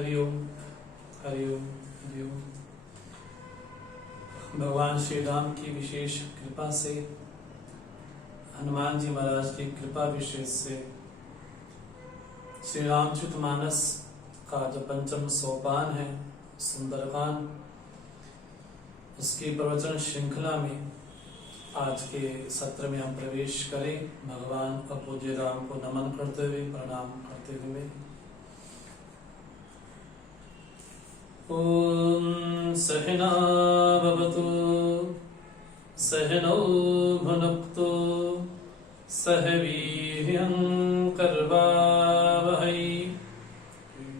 हरिओम हरिओम हरिओम। भगवान श्री राम की विशेष कृपा से, हनुमान जी महाराज की कृपा विशेष से श्री रामचरितमानस का जो पंचम सोपान है सुंदरकांड, उसकी प्रवचन श्रृंखला में आज के सत्र में हम प्रवेश करें। भगवान अपूज्य राम को नमन करते हुए, प्रणाम करते हुए। ओम सहना भवतु सहनौ भुनक्तु सह वीर्यं कर्वावहै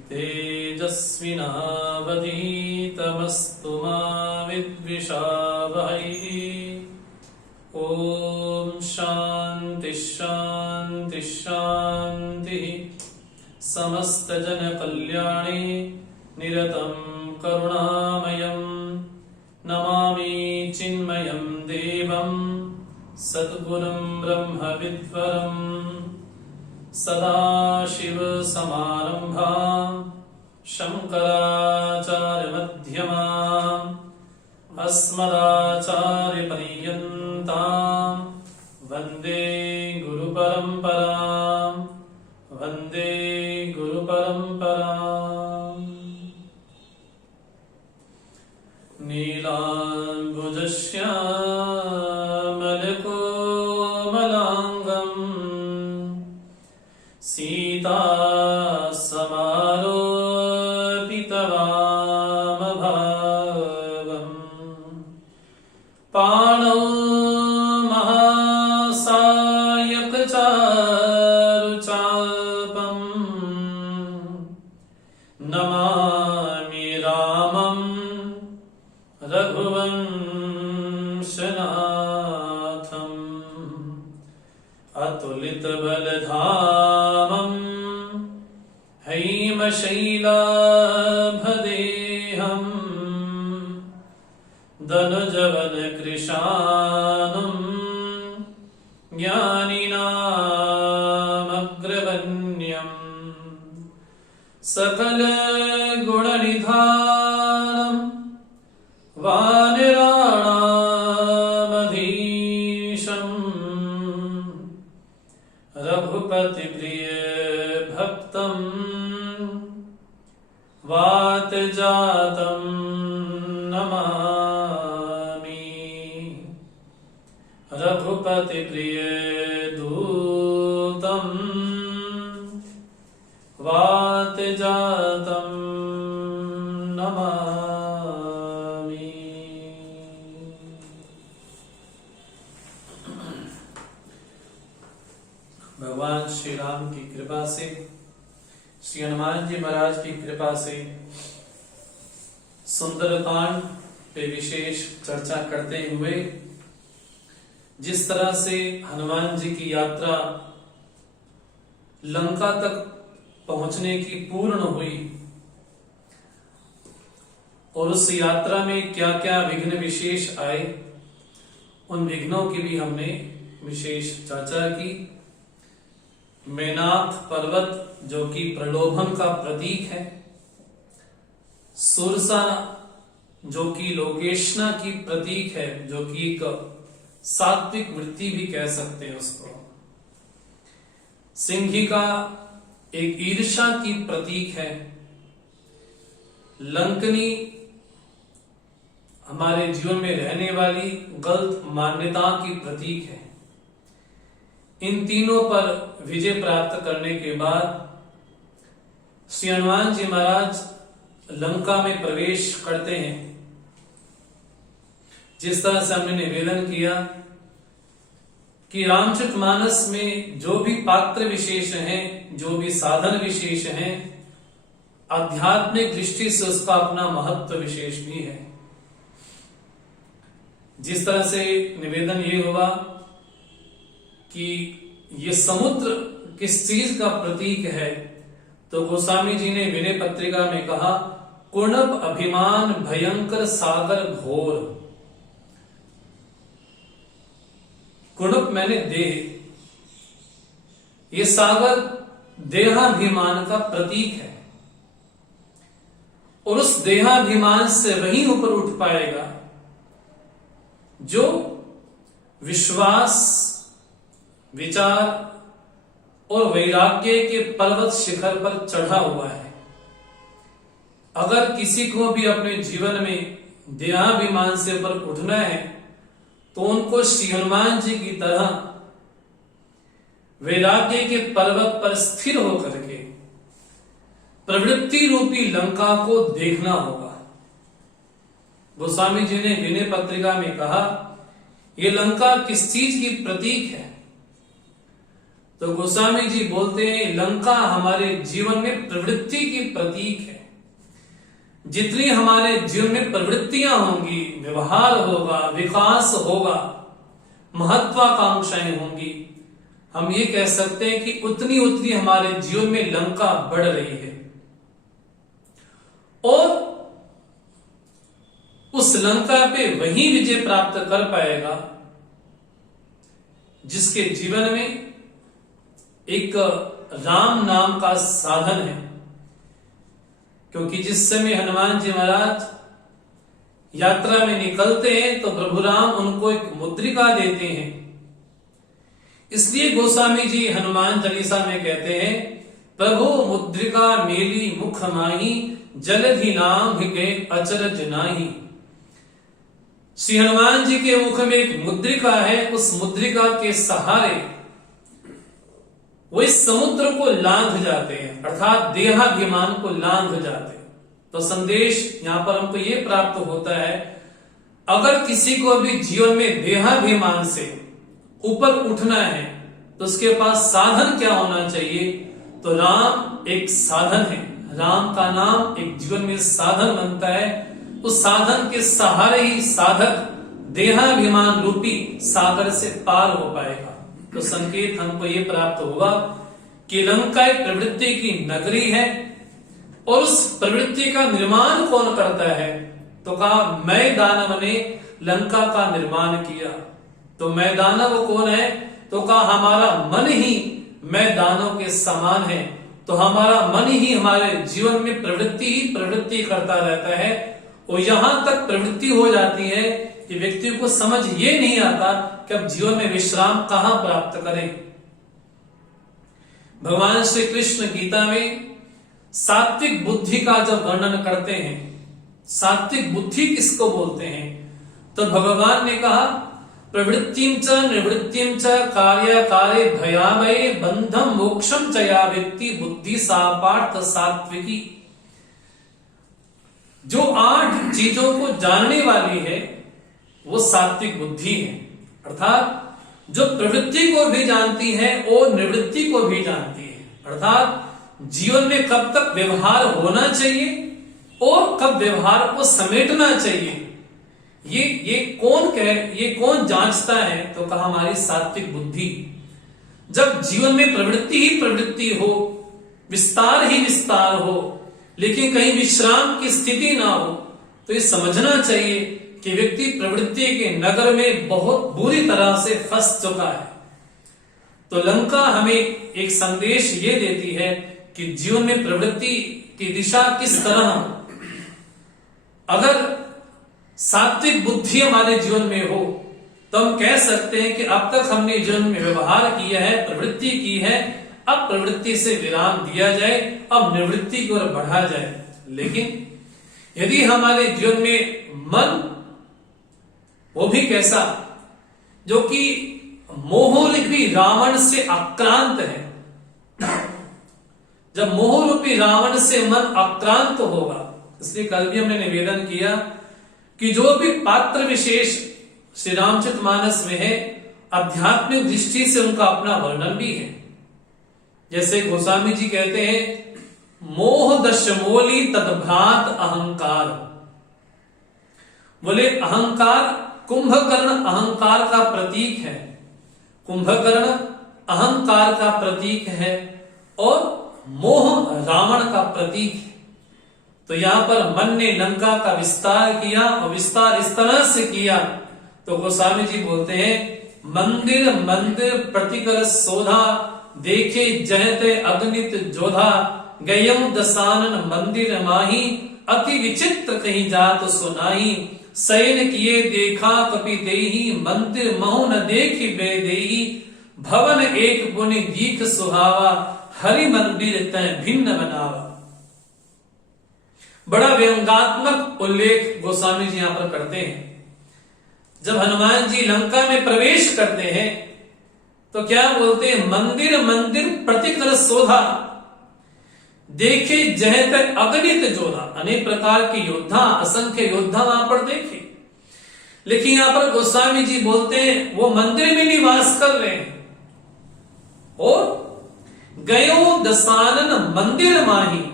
तेजस्विनावधीतमस्तु मा विद्विषावहै। ओम शांति शांति शांति। समस्त जन कल्याणे निरतं करुणामयं नमामि चिन्मयं देवं सद्गुरुं ब्रह्म विद्वरं। सदाशिवसमारम्भां शङ्कराचार्यमध्यमाम् अस्मदाचार्यपर्यन्तां वन्दे गुरुपरम्परां वन्दे गुरुपरम्पराम्। नीलाम्बुजश्यामलकोमलाङ्गं सीतासमारोपितवामभागम् पाणौ महासायकचारुचापम् नमामि रामं रघुवंशनाथम् अतुलितबलधामं हैमशैलाभदेहम् धनुजवनकृशानं ज्ञानिनामग्रगण्यम् सकलगुणनिधानं वानराणामधीशम् रघुपतिप्रियभक्तं वातजातं नमामि। रघुपतिप्रियदूतं वातजातं नमामि। भगवान श्री राम की कृपा से, श्री हनुमान जी महाराज की कृपा से सुंदरकांड पे विशेष चर्चा करते हुए जिस तरह से हनुमान जी की यात्रा लंका तक पहुंचने की पूर्ण हुई और उस यात्रा में क्या क्या विघ्न विशेष आए, उन विघ्नों की भी हमने विशेष चर्चा की। मेनाथ पर्वत जो कि प्रलोभन का प्रतीक है, सुरसा जो कि लोकेशना की प्रतीक है, जो कि एक सात्विक वृत्ति भी कह सकते हैं उसको, सिंहिका एक ईर्ष्या की प्रतीक है, लंकनी हमारे जीवन में रहने वाली गलत मान्यता की प्रतीक है। इन तीनों पर विजय प्राप्त करने के बाद श्री हनुमान जी महाराज लंका में प्रवेश करते हैं। जिस तरह से हमने निवेदन किया कि रामचरितमानस में जो भी पात्र विशेष हैं, जो भी साधन विशेष हैं, आध्यात्मिक दृष्टि से उसका अपना महत्व विशेष भी है। जिस तरह से निवेदन ये हुआ कि ये समुद्र किस चीज का प्रतीक है, तो गोस्वामी जी ने विनय पत्रिका में कहा, कुणप अभिमान भयंकर सागर घोर। कुणप मैंने देह, ये सागर देहाभिमान का प्रतीक है। और उस देहाभिमान से वहीं ऊपर उठ पाएगा जो विश्वास, विचार और वैराग्य के पर्वत शिखर पर चढ़ा हुआ है। अगर किसी को भी अपने जीवन में देहाभिमान से ऊपर उठना है तो उनको श्री हनुमान जी की तरह वैराग्य के पर्वत पर स्थिर होकर के प्रवृत्ति रूपी लंका को देखना होगा। गोस्वामी जी ने विनय पत्रिका में कहा, ये लंका किस चीज की प्रतीक है? तो गोस्वामी जी बोलते हैं, लंका हमारे जीवन में प्रवृत्ति की प्रतीक है। जितनी हमारे जीवन में प्रवृत्तियां होंगी, व्यवहार होगा, विकास होगा, महत्वाकांक्षाएं होंगी, हम ये कह सकते हैं कि उतनी उतनी हमारे जीवन में लंका बढ़ रही है। और उस लंका पे वही विजय प्राप्त कर पाएगा जिसके जीवन में एक राम नाम का साधन है। क्योंकि जिस समय हनुमान जी महाराज यात्रा में निकलते हैं तो प्रभु राम उनको एक मुद्रिका देते हैं। इसलिए गोस्वामी जी हनुमान चालीसा में कहते हैं, प्रभु मुद्रिका मेली मुख माही, जलधि नाम के अचरज नाही। श्री हनुमान जी के मुख में एक मुद्रिका है, उस मुद्रिका के सहारे वो इस समुद्र को लांघ जाते हैं, अर्थात देहाभिमान को लांघ जाते हैं। तो संदेश यहां पर हमको ये प्राप्त होता है, अगर किसी को भी जीवन में देहाभिमान से ऊपर उठना है तो उसके पास साधन क्या होना चाहिए? तो राम एक साधन है। राम का नाम एक जीवन में साधन बनता है। उस साधन के सहारे ही साधक देहाभिमान रूपी सागर से पार हो पाएगा। तो संकेत हमको ये प्राप्त होगा कि लंका एक प्रवृत्ति की नगरी है और उस प्रवृत्ति का निर्माण कौन करता है? तो कहा, मैं दानव ने लंका का निर्माण किया। तो मैं दानव कौन है? तो कहा, हमारा मन ही मैं दानव के समान है। तो हमारा मन ही हमारे जीवन में प्रवृत्ति करता रहता है और यहां तक प्रवृत्ति हो जाती है कि व्यक्ति को समझ ये नहीं आता कि अब जीवन में विश्राम कहां प्राप्त करें। भगवान श्री कृष्ण गीता में सात्विक बुद्धि का जब वर्णन करते हैं, सात्विक बुद्धि किसको बोलते हैं? तो भगवान ने कहा, प्रवृत्तिं च निवृत्तिं च कार्य कार्य भयाभये बंधम मोक्षम च या व्यक्ति बुद्धि सा पार्थ सात्विकी। जो 8 चीजों को जानने वाली है वो सात्विक बुद्धि है। अर्थात जो प्रवृत्ति को भी जानती है और निवृत्ति को भी जानती है। अर्थात जीवन में कब तक व्यवहार होना चाहिए और कब व्यवहार को समेटना चाहिए, ये कौन जांचता है? तो कहा, हमारी सात्विक बुद्धि। जब जीवन में प्रवृत्ति ही प्रवृत्ति हो, विस्तार ही विस्तार हो, लेकिन कहीं विश्राम की स्थिति ना हो, तो ये समझना चाहिए कि व्यक्ति प्रवृत्ति के नगर में बहुत बुरी तरह से फंस चुका है। तो लंका हमें एक संदेश ये देती है कि जीवन में प्रवृत्ति की दिशा किस तरह, अगर सात्विक बुद्धि हमारे जीवन में हो तो हम कह सकते हैं कि अब तक हमने जीवन में व्यवहार किया है, प्रवृत्ति की है, अब प्रवृत्ति से विराम दिया जाए, अब निवृत्ति की ओर बढ़ा जाए। लेकिन यदि हमारे जीवन में मन वो भी कैसा, जो कि मोहरूपी रावण से आक्रांत है, जब मोहरूपी रावण से मन आक्रांत होगा, इसलिए कल भी हमने निवेदन किया कि जो भी पात्र विशेष श्री रामचरितमानस में है, आध्यात्मिक दृष्टि से उनका अपना वर्णन भी है। जैसे गोस्वामी जी कहते हैं, मोह दशमोली तद्भ्रात अहंकार। बोले अहंकार, कुंभकर्ण अहंकार का प्रतीक है, कुंभकर्ण अहंकार का प्रतीक है और मोह रावण का प्रतीक है। तो यहां पर मन ने लंका का विस्तार किया और विस्तार इस तरह से किया तो गोस्वामी जी बोलते हैं, मंदिर मंदिर प्रतिकर शोधा, देखे जहते अग्नित जोधा, गयम दसानन मंदिर माही, अति विचित्र कहीं जात सुनाई, शयन किए देखा कपि देहि, मंदिर महु न देखि बेदेहि, भवन एक पुनि दीख सुहावा, हरि मंदिर तय भिन्न बनावा। बड़ा व्यंगात्मक उल्लेख गोस्वामी जी यहां पर करते हैं। जब हनुमान जी लंका में प्रवेश करते हैं तो क्या बोलते हैं, मंदिर मंदिर प्रतिकर शोधा, देखे जह पर अगणित जोधा। अनेक प्रकार के योद्धा, असंख्य योद्धा वहां पर देखे, लेकिन यहां पर गोस्वामी जी बोलते हैं वो मंदिर में निवास कर रहे हैं। और गयो दशानन मंदिर माही,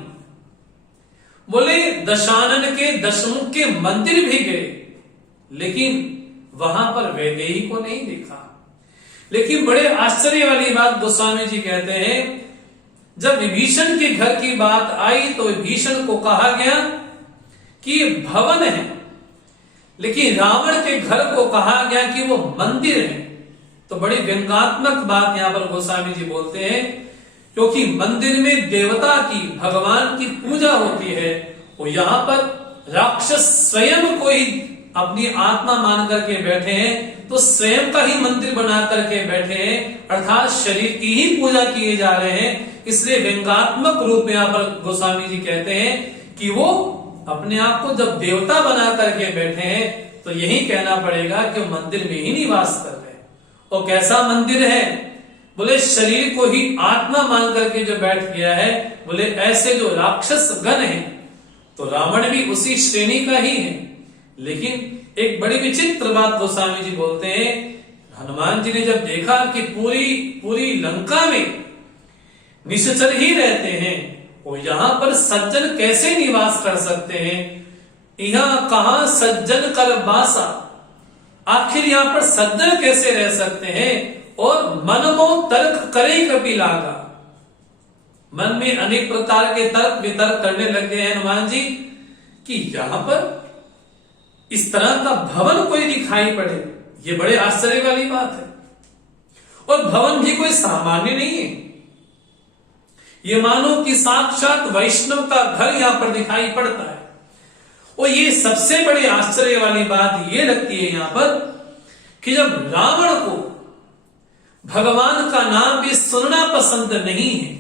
बोले दशानन के दशमुख के मंदिर भी गए, लेकिन वहां पर वैदेही को नहीं देखा। लेकिन बड़े आश्चर्य वाली बात गोस्वामी जी कहते हैं, जब विभीषण के घर की बात आई तो विभीषण को कहा गया कि ये भवन है, लेकिन रावण के घर को कहा गया कि वो मंदिर है। तो बड़ी व्यंगात्मक बात यहां पर गोस्वामी जी बोलते हैं, क्योंकि मंदिर में देवता की, भगवान की पूजा होती है, और यहां पर राक्षस स्वयं को ही अपनी आत्मा मान करके बैठे हैं, तो स्वयं का ही मंदिर बना करके बैठे हैं, अर्थात शरीर की ही पूजा किए जा रहे हैं। इसलिए व्यंगात्मक रूप में यहां पर गोस्वामी जी कहते हैं कि वो अपने आप को जब देवता बना करके बैठे हैं, तो यही कहना पड़ेगा कि वो मंदिर में ही निवास कर रहे हैं। और कैसा मंदिर है, बोले शरीर को ही आत्मा मान करके जो बैठ गया है, बोले ऐसे जो राक्षस गण है, तो रावण भी उसी श्रेणी का ही है। लेकिन एक बड़ी विचित्र बात गोस्वामी जी बोलते हैं, हनुमान जी ने जब देखा कि पूरी लंका में निश्चर ही रहते हैं, और यहां पर सज्जन कैसे निवास कर सकते हैं, यहां कहां सज्जन कर बासा, आखिर यहां पर सज्जन कैसे रह सकते हैं। और मन मो तर्क करे कपि लागा, मन में अनेक प्रकार के तर्क वितर्क करने लग गए हनुमान जी कि यहां पर इस तरह का भवन कोई दिखाई पड़े, ये बड़े आश्चर्य वाली बात है। और भवन भी कोई सामान्य नहीं है, ये मानो कि साक्षात वैष्णव का घर यहां पर दिखाई पड़ता है। और ये सबसे बड़ी आश्चर्य वाली बात ये लगती है यहां पर कि जब रावण को भगवान का नाम भी सुनना पसंद नहीं है,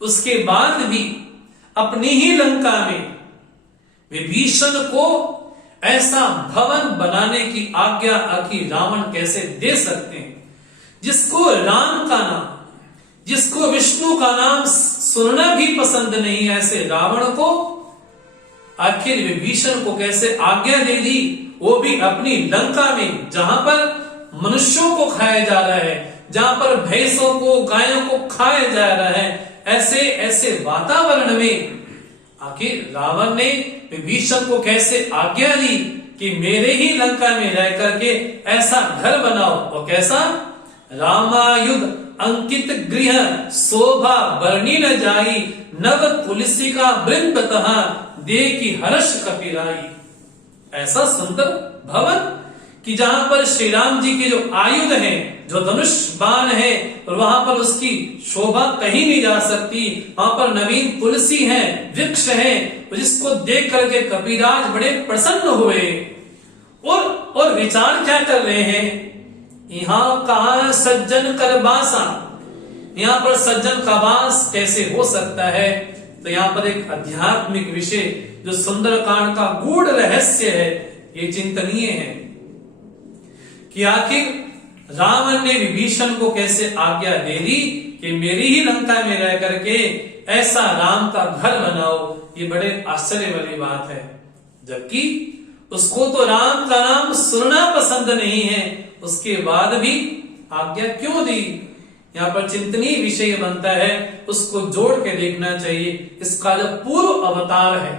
उसके बाद भी अपनी ही लंका में विभीषण को ऐसा भवन बनाने की आज्ञा आखिर रावण कैसे दे सकते हैं, जिसको राम का नाम, जिसको विष्णु का नाम सुनना भी पसंद नहीं है, ऐसे रावण को आखिर विभीषण को कैसे आज्ञा दे दी, वो भी अपनी लंका में, जहां पर मनुष्यों को खाया जा रहा है, जहां पर भैंसों को, गायों को खाया जा रहा है, ऐसे वातावरण में आखिर रावण ने विभीषण को कैसे आज्ञा दी कि मेरे ही लंका में रह करके ऐसा घर बनाओ। और कैसा, रामायुध अंकित गृह शोभा बरनी न जाई, नव तुलसी का वृंद तहा दे की हर्ष कपिराई। ऐसा सुंदर भवन कि जहां पर श्री राम जी के जो आयुध हैं, जो धनुष बाण है, और वहां पर उसकी शोभा कहीं नहीं जा सकती, वहां पर नवीन तुलसी है, वृक्ष है, जिसको देख करके कपिराज बड़े प्रसन्न हुए। और विचार क्या कर रहे हैं, यहां कहां सज्जन कर बासा, यहां पर सज्जन का वास कैसे हो सकता है। तो यहां पर एक आध्यात्मिक विषय जो सुंदरकांड का गूढ़ रहस्य है, ये चिंतनीय है कि आखिर रावण ने विभीषण को कैसे आज्ञा दे दी कि मेरी ही लंका में रह करके ऐसा राम का घर बनाओ। ये बड़े आश्चर्य वाली बात है, जबकि उसको तो राम का नाम सुनना पसंद नहीं है, उसके बाद भी आज्ञा क्यों दी। यहाँ पर चिंतनीय विषय बनता है, उसको जोड़ के देखना चाहिए। इसका जो पूर्व अवतार है,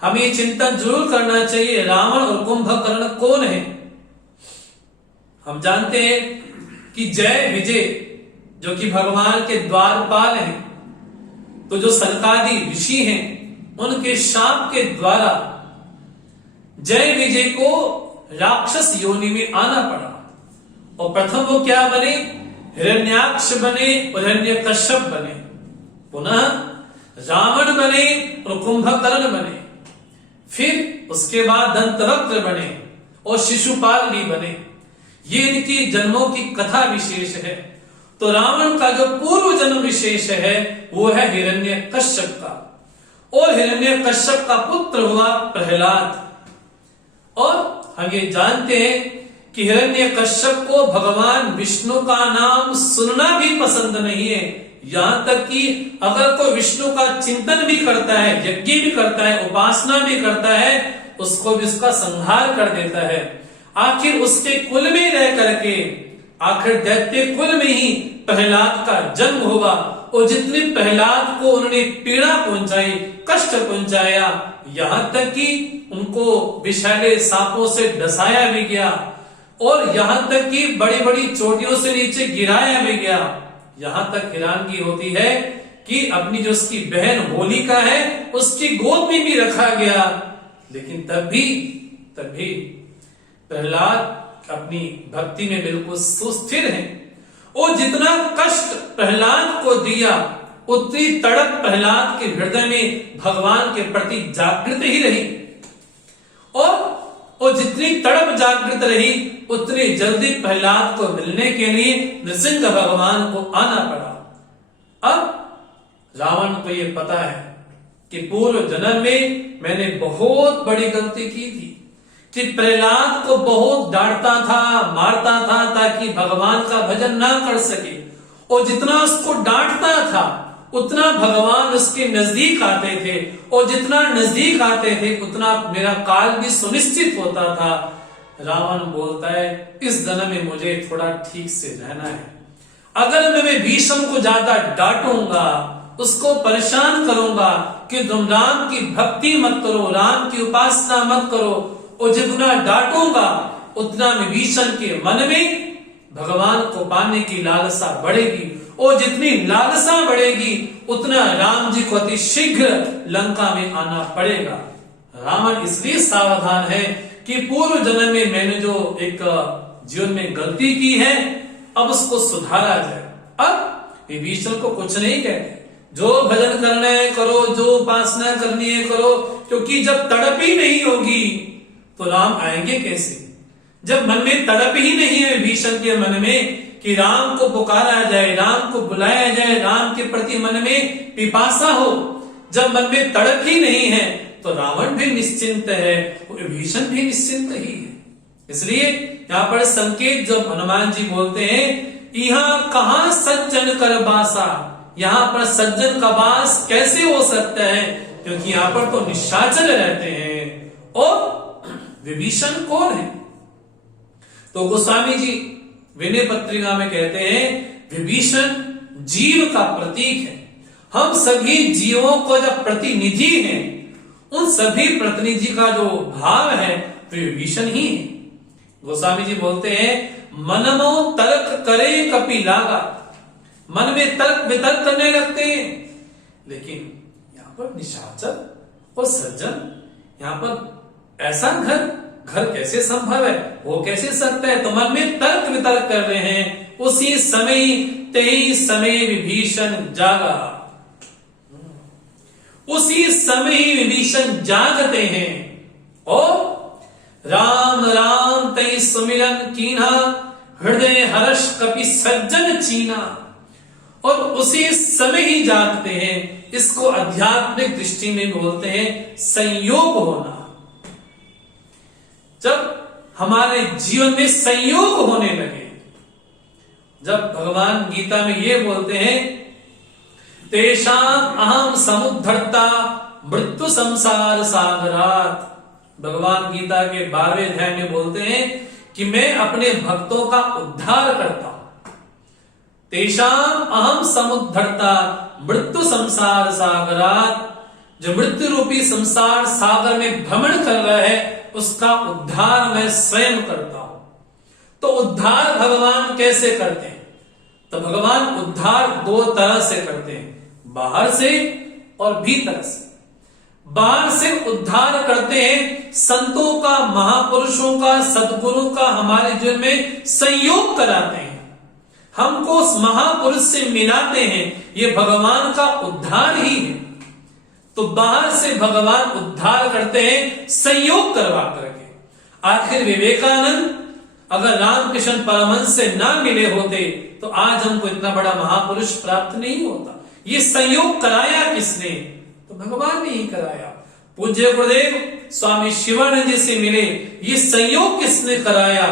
हमें चिंतन जरूर करना चाहिए, रावण और कुंभकर्ण कौन है। हम जानते हैं कि जय विजय जो कि भगवान के द्वारपाल हैं, तो जो सनकादि ऋषि हैं, उनके शाप के द्वारा जय विजय को राक्षस योनि में आना पड़ा। और प्रथम वो क्या बने, हिरण्याक्ष बने, हिरण्यकश्यप बने। पुनः रावण बने और कुंभकर्ण बने, फिर उसके बाद दंतवक्र बने और शिशुपाल भी बने। ये इनकी जन्मों की कथा विशेष है। तो रावण का जो पूर्व जन्म विशेष है वो है हिरण्यकश्यप का, और हिरण्यकश्यप का पुत्र हुआ प्रहलाद। और हम ये जानते हैं कि हिरण्यकश्यप को भगवान विष्णु का नाम सुनना भी पसंद नहीं है। यहां तक कि अगर कोई विष्णु का चिंतन भी करता है, यज्ञ भी करता है, उपासना भी करता है, उसको भी उसका संहार कर देता है। आखिर उसके कुल में रह करके, आखिर दैत्य कुल में ही प्रहलाद का जन्म हुआ, और जितनी प्रहलाद को उन्होंने पीड़ा पहुंचाई, कष्ट पहुंचाया, यहां तक कि उनको विषैले सांपों से डसाया भी गया, और यहां तक कि बड़ी बड़ी चोटियों से नीचे गिराया भी गया। यहां तक हैरानगी होती है कि अपनी जो उसकी बहन होलिका है उसकी गोद में भी रखा गया, लेकिन तब भी प्रहलाद अपनी भक्ति में बिल्कुल सुस्थिर है। और जितना कष्ट प्रहलाद को दिया, उतनी तड़प प्रहलाद के हृदय में भगवान के प्रति जागृत ही रही, और जितनी तड़प जागृत रही, उतनी जल्दी प्रहलाद को मिलने के लिए नृसिंह भगवान को आना पड़ा। अब रावण को यह पता है कि पूर्व जन्म में मैंने बहुत बड़ी गलती की थी, कि प्रहलाद को बहुत डांटता था, मारता था, ताकि भगवान का भजन ना कर सके। और जितना उसको डांटता था उतना भगवान उसके नजदीक आते थे, और जितना नजदीक आते थे उतना मेरा काल भी सुनिश्चित होता था। रावण बोलता है, इस जन्म में मुझे थोड़ा ठीक से रहना है। अगर मैं भीष्म को ज्यादा डांटूंगा, उसको परेशान करूंगा कि तुम राम की भक्ति मत करो, राम की उपासना मत करो, और जितना डांटूंगा उतना विभीषण के मन में भगवान को पाने की लालसा बढ़ेगी, और जितनी लालसा बढ़ेगी उतना राम जी को अति शीघ्र लंका में आना पड़ेगा। रावण इसलिए सावधान है कि पूर्व जन्म में मैंने जो एक जीवन में गलती की है, अब उसको सुधारा जाए। अब विभीषण को कुछ नहीं कहते, जो भजन करना है करो, जो उपासना करनी है करो, क्योंकि जब तड़प ही नहीं होगी तो राम आएंगे कैसे? जब मन में तड़प ही नहीं है विभीषण के मन में कि राम को पुकारा जाए, राम को बुलाया जाए, राम के प्रति मन में पिपासा हो, जब मन में तड़प ही नहीं है तो रावण भी निश्चिंत है, विभीषण भी निश्चिंत ही है। इसलिए यहाँ पर संकेत जब हनुमान जी बोलते हैं, यहाँ कहां सज्जन कर बासा, यहाँ पर सज्जन का वास कैसे हो सकता है, क्योंकि यहाँ पर तो निशाचर रहते हैं। और विभीषण कौन है? तो गोस्वामी जी विनय पत्रिका में कहते हैं, विभीषण जीव का प्रतीक है। हम सभी जीवों को जब प्रतिनिधि हैं, उन सभी प्रतिनिधि का जो भाव है तो विभीषण ही है। गोस्वामी जी बोलते हैं, मनमो तर्क करे कपि लागा, मन में तर्क वितर्क करने लगते हैं, लेकिन यहाँ पर निशाचर और सज्जन, यहाँ पर ऐसा घर कैसे संभव है, वो कैसे सकता है? तो मन में तर्क वितर्क कर रहे हैं। उसी समय तेई समय विभीषण जागा, उसी समय ही विभीषण जागते हैं, और राम राम तई सुमिरन कीन्हा, हृदय हर्ष कपि सज्जन चीना, और उसी समय ही जागते हैं। इसको आध्यात्मिक दृष्टि में बोलते हैं संयोग होना। जब हमारे जीवन में संयोग होने लगे, जब भगवान गीता में ये बोलते हैं, तेषाम अहम समुद्धर्ता मृत्यु संसार सागरात, भगवान गीता के 12वें अध्याय में बोलते हैं कि मैं अपने भक्तों का उद्धार करता हूं। तेषाम अहम समुद्धर्ता मृत्यु संसार सागरात, जो मृत्यु रूपी संसार सागर में भ्रमण कर रहा है उसका उद्धार मैं स्वयं करता हूं। तो उद्धार भगवान कैसे करते हैं? तो भगवान उद्धार दो तरह से करते हैं, बाहर से और भीतर से। बाहर से उद्धार करते हैं, संतों का, महापुरुषों का, सद्गुरु का हमारे जीवन में संयोग कराते हैं, हमको उस महापुरुष से मिलाते हैं। ये भगवान का उद्धार ही है। तो बाहर से भगवान उद्धार करते हैं संयोग करवा करके। आखिर विवेकानंद अगर रामकृष्ण परमहंस से ना मिले होते तो आज हमको इतना बड़ा महापुरुष प्राप्त नहीं होता। ये संयोग कराया किसने? तो भगवान ने ही कराया। पूज्य गुरुदेव स्वामी शिवानंद जी से मिले, ये संयोग किसने कराया?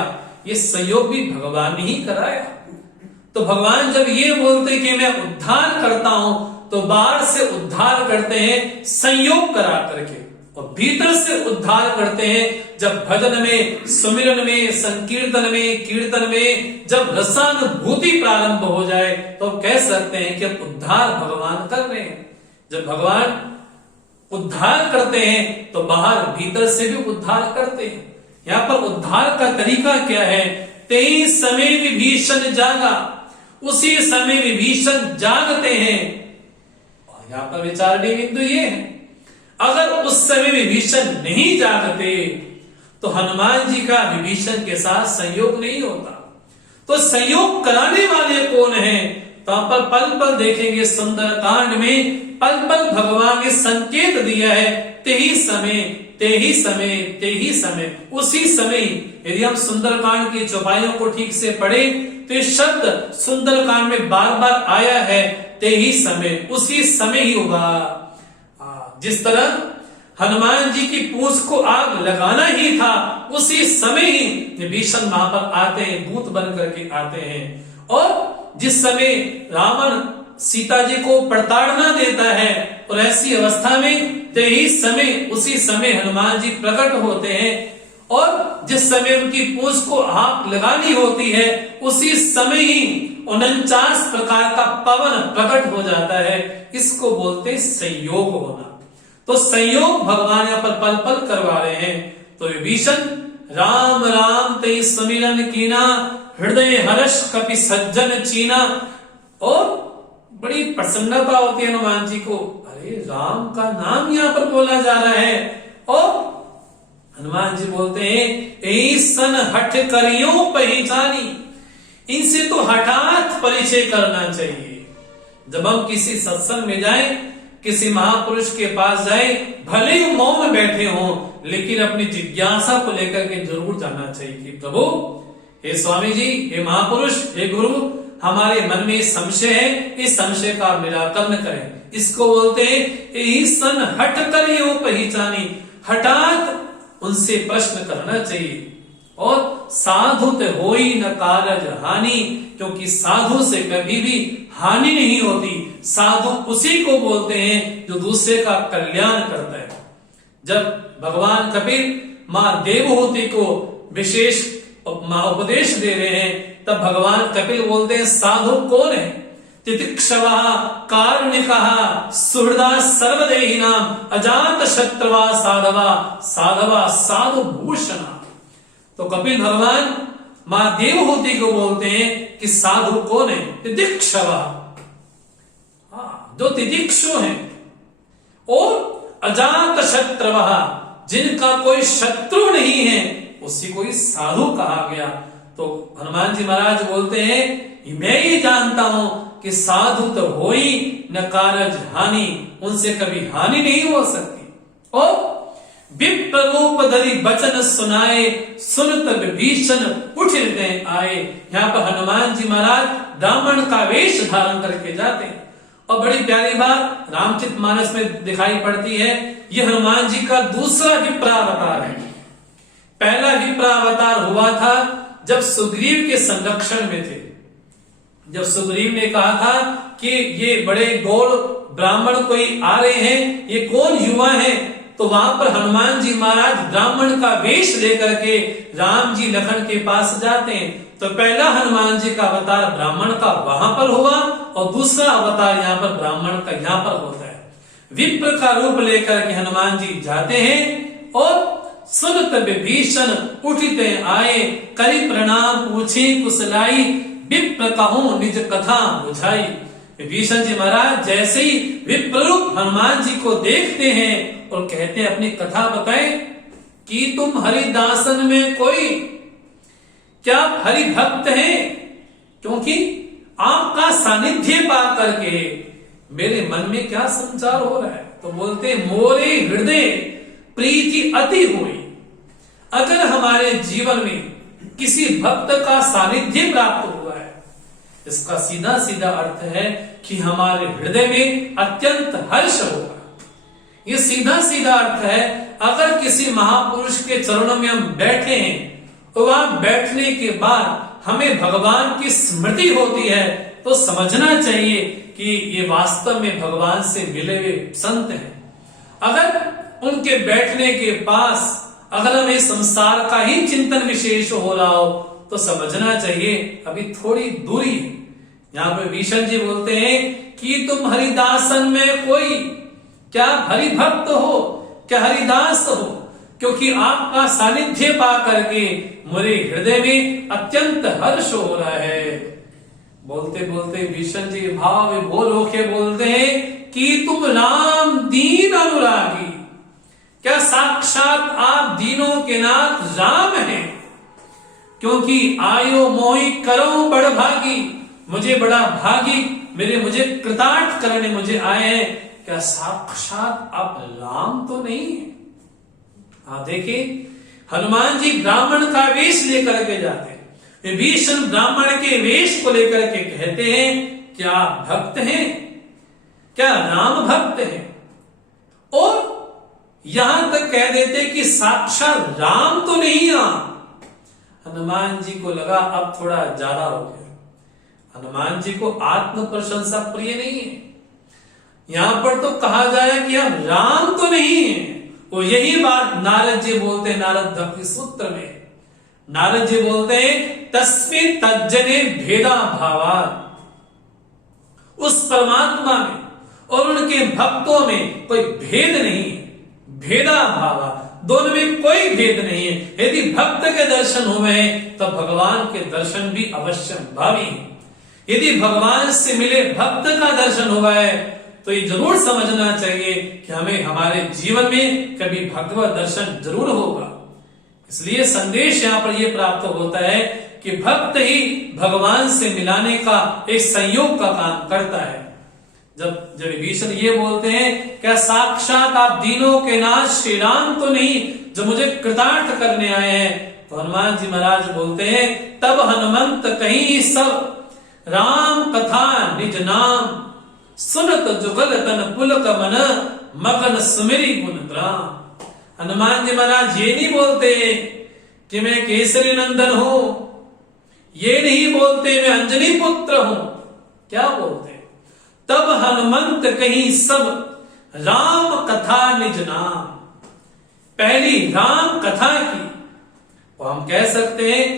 ये संयोग भी भगवान ने ही कराया। तो भगवान जब ये बोलते कि मैं उद्धार करता हूं तो बाहर से उद्धार करते हैं संयोग करा करके, और भीतर से उद्धार करते हैं जब भजन में, सुमिरन में, संकीर्तन में, कीर्तन में जब रसानुभूति प्रारंभ हो जाए तो कह सकते हैं कि अब उद्धार भगवान कर रहे हैं। जब भगवान उद्धार करते हैं तो बाहर भीतर से भी उद्धार करते हैं। यहाँ पर उद्धार का तरीका क्या है? तेई समय विभीषण जागा, उसी समय विभीषण जागते हैं। और यहाँ पर विचारने बिंदु ये है, अगर उस समय विभीषण नहीं जागते तो हनुमान जी का विभीषण के साथ संयोग नहीं होता। तो संयोग कराने वाले कौन हैं? तो यहाँ पर पल पल देखेंगे सुंदरकांड में, पल पल भगवान ने संकेत दिया है, तेही समय, तेही समय, तेही समय, उसी समय। यदि हम सुंदरकांड की चौपाइयों को ठीक से पढ़े तो ये शब्द सुंदरकांड में बार बार आया है, तेही समय, उसी समय ही होगा। जिस तरह हनुमान जी की पूंछ को आग लगाना ही था, उसी समय ही विभीषण वहां पर आते हैं, दूत बन करके आते हैं। और जिस समय रावण सीता जी को प्रताड़ना देता है और ऐसी अवस्था में तेही समय, उसी समय हनुमान जी प्रकट होते हैं। और जिस समय उनकी पूंछ को आग लगानी होती है उसी समय ही 49 प्रकार का पवन प्रकट हो जाता है। इसको बोलते संयोग होना। तो संयोग भगवान यहाँ पर पल पल करवा रहे हैं। तो विभीषण राम राम ते समिरन कीना, हृदय हर्ष कपि सज्जन चीना। और बड़ी प्रसन्नता होती है हनुमान जी को, अरे राम का नाम यहाँ पर बोला जा रहा है। और हनुमान जी बोलते हैं ऐसन हठ करियो पहचानी, इनसे तो हठात परिचय करना चाहिए। जब हम किसी सत्संग में जाएं, किसी महापुरुष के पास जाए, भले ही मौन में बैठे हों, लेकिन अपनी जिज्ञासा को लेकर के जरूर जाना चाहिए कि प्रभु, हे स्वामी जी, हे महापुरुष, हे गुरु, हमारे मन में संशय है, इस संशय का निराकरण करें। इसको बोलते हैं ईसन हट करियो पहचानी, हठात उनसे प्रश्न करना चाहिए। और साधु ते होई न कारज हानि, क्योंकि साधु से कभी भी हानि नहीं होती। साधु उसी को बोलते हैं जो दूसरे का कल्याण करता है। जब भगवान कपिल मां देवहूति को विशेष उपदेश दे रहे हैं, तब भगवान कपिल बोलते हैं साधु कौन है? तितिक्षवः कारुणिकः सुहृदा सर्वदेहिनां अजात शत्रुवा साधवा, साधवा साधु भूषण। तो कपिल भगवान मां देवहूति को बोलते हैं कि साधु कौन है? तितिक्षवः, जो तितिक्षु है, और अजात शत्रुवः, जिनका कोई शत्रु नहीं है, उसी को ही साधु कहा गया। तो हनुमान जी महाराज बोलते हैं मैं ये जानता हूं कि साधु तो हो ही न कारज हानि, उनसे कभी हानि नहीं हो सकती। और विप्र रूप धरि बचन सुनाए, सुनत विभीषण उठ हृदय आए। यहाँ पर हनुमान जी महाराज ब्राह्मण का वेश धारण करके जाते हैं। और बड़ी प्यारी बात रामचरितमानस में दिखाई पड़ती है, यह हनुमान जी का दूसरा विप्रावतार है। पहला विप्रावतार हुआ था जब सुग्रीव के संरक्षण में थे। जब सुग्रीव ने कहा था कि ये बड़े गौड़ ब्राह्मण कोई आ रहे हैं, ये कौन युवा हैं, तो वहां पर हनुमान जी महाराज ब्राह्मण का वेश लेकर के राम जी लखन के पास जाते हैं। तो पहला हनुमान जी का अवतार ब्राह्मण का वहां पर हुआ, और दूसरा अवतार यहाँ पर ब्राह्मण का यहाँ पर होता है। विप्र का रूप लेकर के हनुमान जी जाते हैं, और सुनत विभीषण उठिते आए, करी प्रणाम पूछे कुशलाई, विप्र कहूं निज कथा बुझाई। विभीषण जी महाराज जैसे ही विप्र रूप हनुमान जी को देखते हैं और कहते हैं अपनी कथा बताएं कि तुम हरिदासन में कोई क्या हरि भक्त हैं, क्योंकि आपका सानिध्य पा करके मेरे मन में क्या संचार हो रहा है? तो बोलते मोरे हृदय प्रीति अति हुई। अगर हमारे जीवन में किसी भक्त का सानिध्य प्राप्त हुआ है, इसका सीधा सीधा अर्थ है कि हमारे हृदय में अत्यंत हर्ष होगा। ये सीधा सीधा अर्थ है, अगर किसी महापुरुष के चरणों में हम बैठे हैं तो वहां बैठने के बाद हमें भगवान की स्मृति होती है, तो समझना चाहिए कि ये वास्तव में भगवान से मिले हुए संत हैं। अगर उनके बैठने के पास अगर हमें संसार का ही चिंतन विशेष हो रहा हो, तो समझना चाहिए अभी थोड़ी दूरी है। यहाँ पे भीषण जी बोलते हैं कि तुम हरिदासन में कोई क्या हरिभक्त हो, क्या हरिदास हो, क्योंकि आपका सानिध्य पा करके मेरे हृदय में अत्यंत हर्ष हो रहा है। बोलते बोलते भीषण जी भाव विभोर होके बोलते हैं कि तुम राम दीन अनुरागी, क्या साक्षात आप दीनों के नाथ राम हैं, क्योंकि आयो मोहि करो बड़ भागी, मुझे बड़ा भागी मुझे कृतार्थ करने मुझे आए हैं, क्या साक्षात आप राम तो नहीं है? हाँ देखिए, हनुमान जी ब्राह्मण का वेश लेकर के जाते हैं, विभीषण ब्राह्मण के वेश को लेकर के कहते हैं क्या भक्त हैं, क्या राम भक्त हैं, और यहां तक कह देते कि साक्षात राम तो नहीं आप। हनुमान जी को लगा अब थोड़ा ज्यादा हो गया। हनुमान जी को आत्म प्रशंसा प्रिय नहीं है। यहां पर तो कहा जाए कि हम राम तो नहीं है, और यही बात नारद जी बोलते हैं नारद भक्ति सूत्र में। नारद जी बोलते हैं तस्मिन् तज्जने भेदा भावा, उस परमात्मा में और उनके भक्तों में कोई भेद नहीं है। भेदा भावा, दोनों में कोई भेद नहीं है। यदि भक्त के दर्शन हुए हैं तो भगवान के दर्शन भी अवश्य भावी है। यदि भगवान से मिले भक्त का दर्शन हुआ है तो ये जरूर समझना चाहिए कि हमें हमारे जीवन में कभी भगवत दर्शन जरूर होगा। इसलिए संदेश यहाँ पर यह प्राप्त होता है कि भक्त ही भगवान से मिलाने का एक संयोग का काम करता है। जब विभीषण ये बोलते हैं क्या साक्षात आप दीनों के नाथ श्री राम तो नहीं जो मुझे कृतार्थ करने आए हैं, तो हनुमान जी महाराज बोलते हैं तब हनुमंत कहीं सब राम कथा निज नाम, सुनत जुगल तन पुलक मन, मगन सुमिरी गुण ग्राम। हनुमान जी महाराज ये नहीं बोलते कि मैं केसरी नंदन हूं, ये नहीं बोलते मैं अंजनी पुत्र हूं। क्या बोलते? तब हनुमंत कहीं सब राम कथा निज नाम, पहली राम कथा की। तो हम कह सकते हैं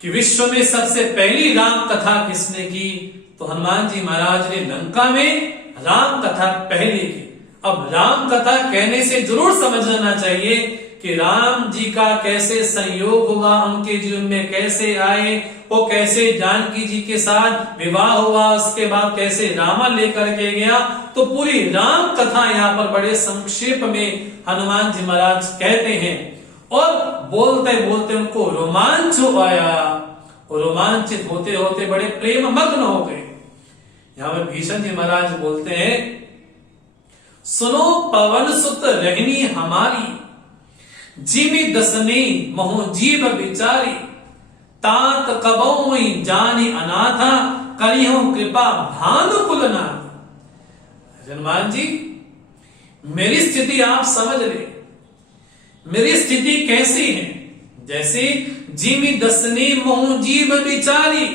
कि विश्व में सबसे पहली राम कथा किसने की? तो हनुमान जी महाराज ने लंका में राम कथा पहले की। अब राम कथा कहने से जरूर समझना चाहिए कि राम जी का कैसे संयोग हुआ, उनके जीवन में कैसे आए, वो कैसे जानकी जी के साथ विवाह हुआ, उसके बाद कैसे रावण लेकर के गया। तो पूरी राम कथा यहाँ पर बड़े संक्षेप में हनुमान जी महाराज कहते हैं, और बोलते बोलते उनको रोमांच आया, और रोमांचित होते होते बड़े प्रेम मग्न हो गए। यहाँ पर भीषण जी महाराज बोलते हैं सुनो पवन सुत रहनी हमारी, जीवी दसनी मोह जीव बिचारी, तात कबो जानी अनाथा, करियो कृपा भानुकुलनाथ। हनुमान जी मेरी स्थिति आप समझ ले, मेरी स्थिति कैसी है? जैसे जीवी दसनी मोह जीव बिचारी,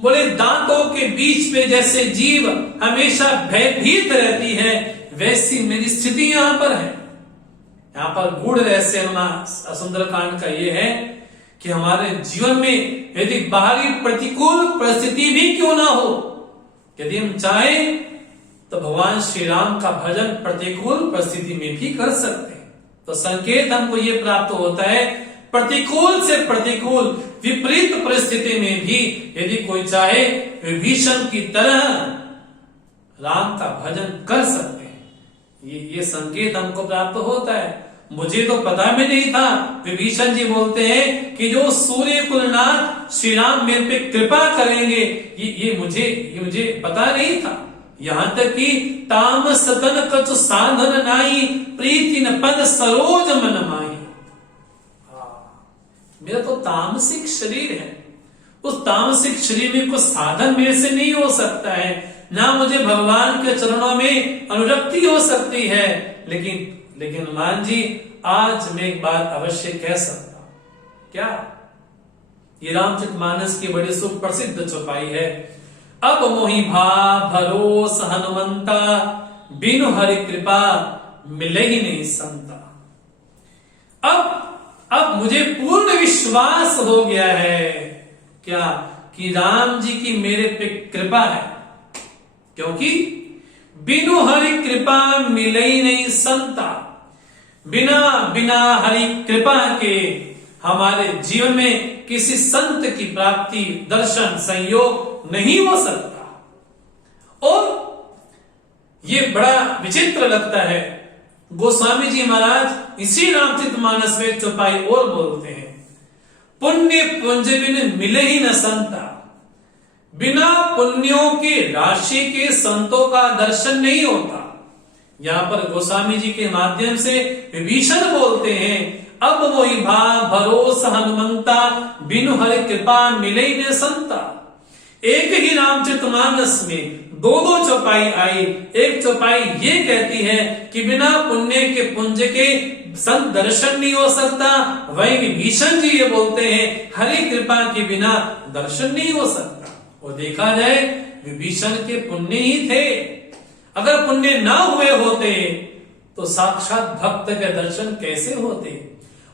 बोले दांतों के बीच में जैसे जीव हमेशा भयभीत रहती है, वैसी मेरी स्थिति यहां पर है। यहाँ पर गूढ़ रहस्य सुंदरकांड का ये है कि हमारे जीवन में यदि बाहरी प्रतिकूल परिस्थिति भी क्यों ना हो, यदि हम चाहें तो भगवान श्री राम का भजन प्रतिकूल परिस्थिति में भी कर सकते हैं। तो संकेत हमको ये प्राप्त होता है प्रतिकूल से प्रतिकूल विपरीत परिस्थिति में भी यदि कोई चाहे विभीषण की तरह राम का भजन कर सकते हैं। ये संकेत हमको प्राप्त होता है। मुझे तो पता भी नहीं था। विभीषण जी बोलते हैं कि जो सूर्य कुलनाथ श्री राम मेरे पे कृपा करेंगे, ये मुझे पता नहीं था। यहां तक कि ताम सतन कछु साधन नाई, प्रीति न पद सरोज मन माई। मेरा तो तामसिक शरीर है, उस तामसिक शरीर में कुछ साधन मेरे से नहीं हो सकता है, ना मुझे भगवान के चरणों में अनुरक्ति हो सकती है। लेकिन हनुमान जी आज मैं एक बात अवश्य कह सकता हूं। क्या? ये रामचरितमानस की बड़ी सुप्रसिद्ध चौपाई है। अब मोहि भा भरोस हनुमंता, बिनु हरि कृपा मिले ही नहीं संता। अब मुझे पूर्ण विश्वास हो गया है क्या कि राम जी की मेरे पे कृपा है, क्योंकि बिनु हरि कृपा मिले ही नहीं संता। बिना हरि कृपा के हमारे जीवन में किसी संत की प्राप्ति, दर्शन, संयोग नहीं हो सकता। और ये बड़ा विचित्र लगता है, गोस्वामी जी महाराज इसी रामचरितमानस में चौपाई और बोलते हैं, पुण्य पुंज बिन मिले ही न संता। बिना पुण्यों की राशि के संतों का दर्शन नहीं होता। यहां पर गोस्वामी जी के माध्यम से विभीषण बोलते हैं, अब मोहि भा भरोस हनुमंता, बिनु हरि कृपा मिले ही न संता। एक ही रामचरितमानस में दो चौपाई आई। एक चौपाई ये कहती है कि बिना पुण्य के पुंज के संत दर्शन नहीं हो सकता, वही विभीषण जी ये बोलते हैं हरि कृपा के बिना दर्शन नहीं हो सकता। और देखा जाए विभीषण के पुण्य ही थे, अगर पुण्य ना हुए होते तो साक्षात भक्त के दर्शन कैसे होते?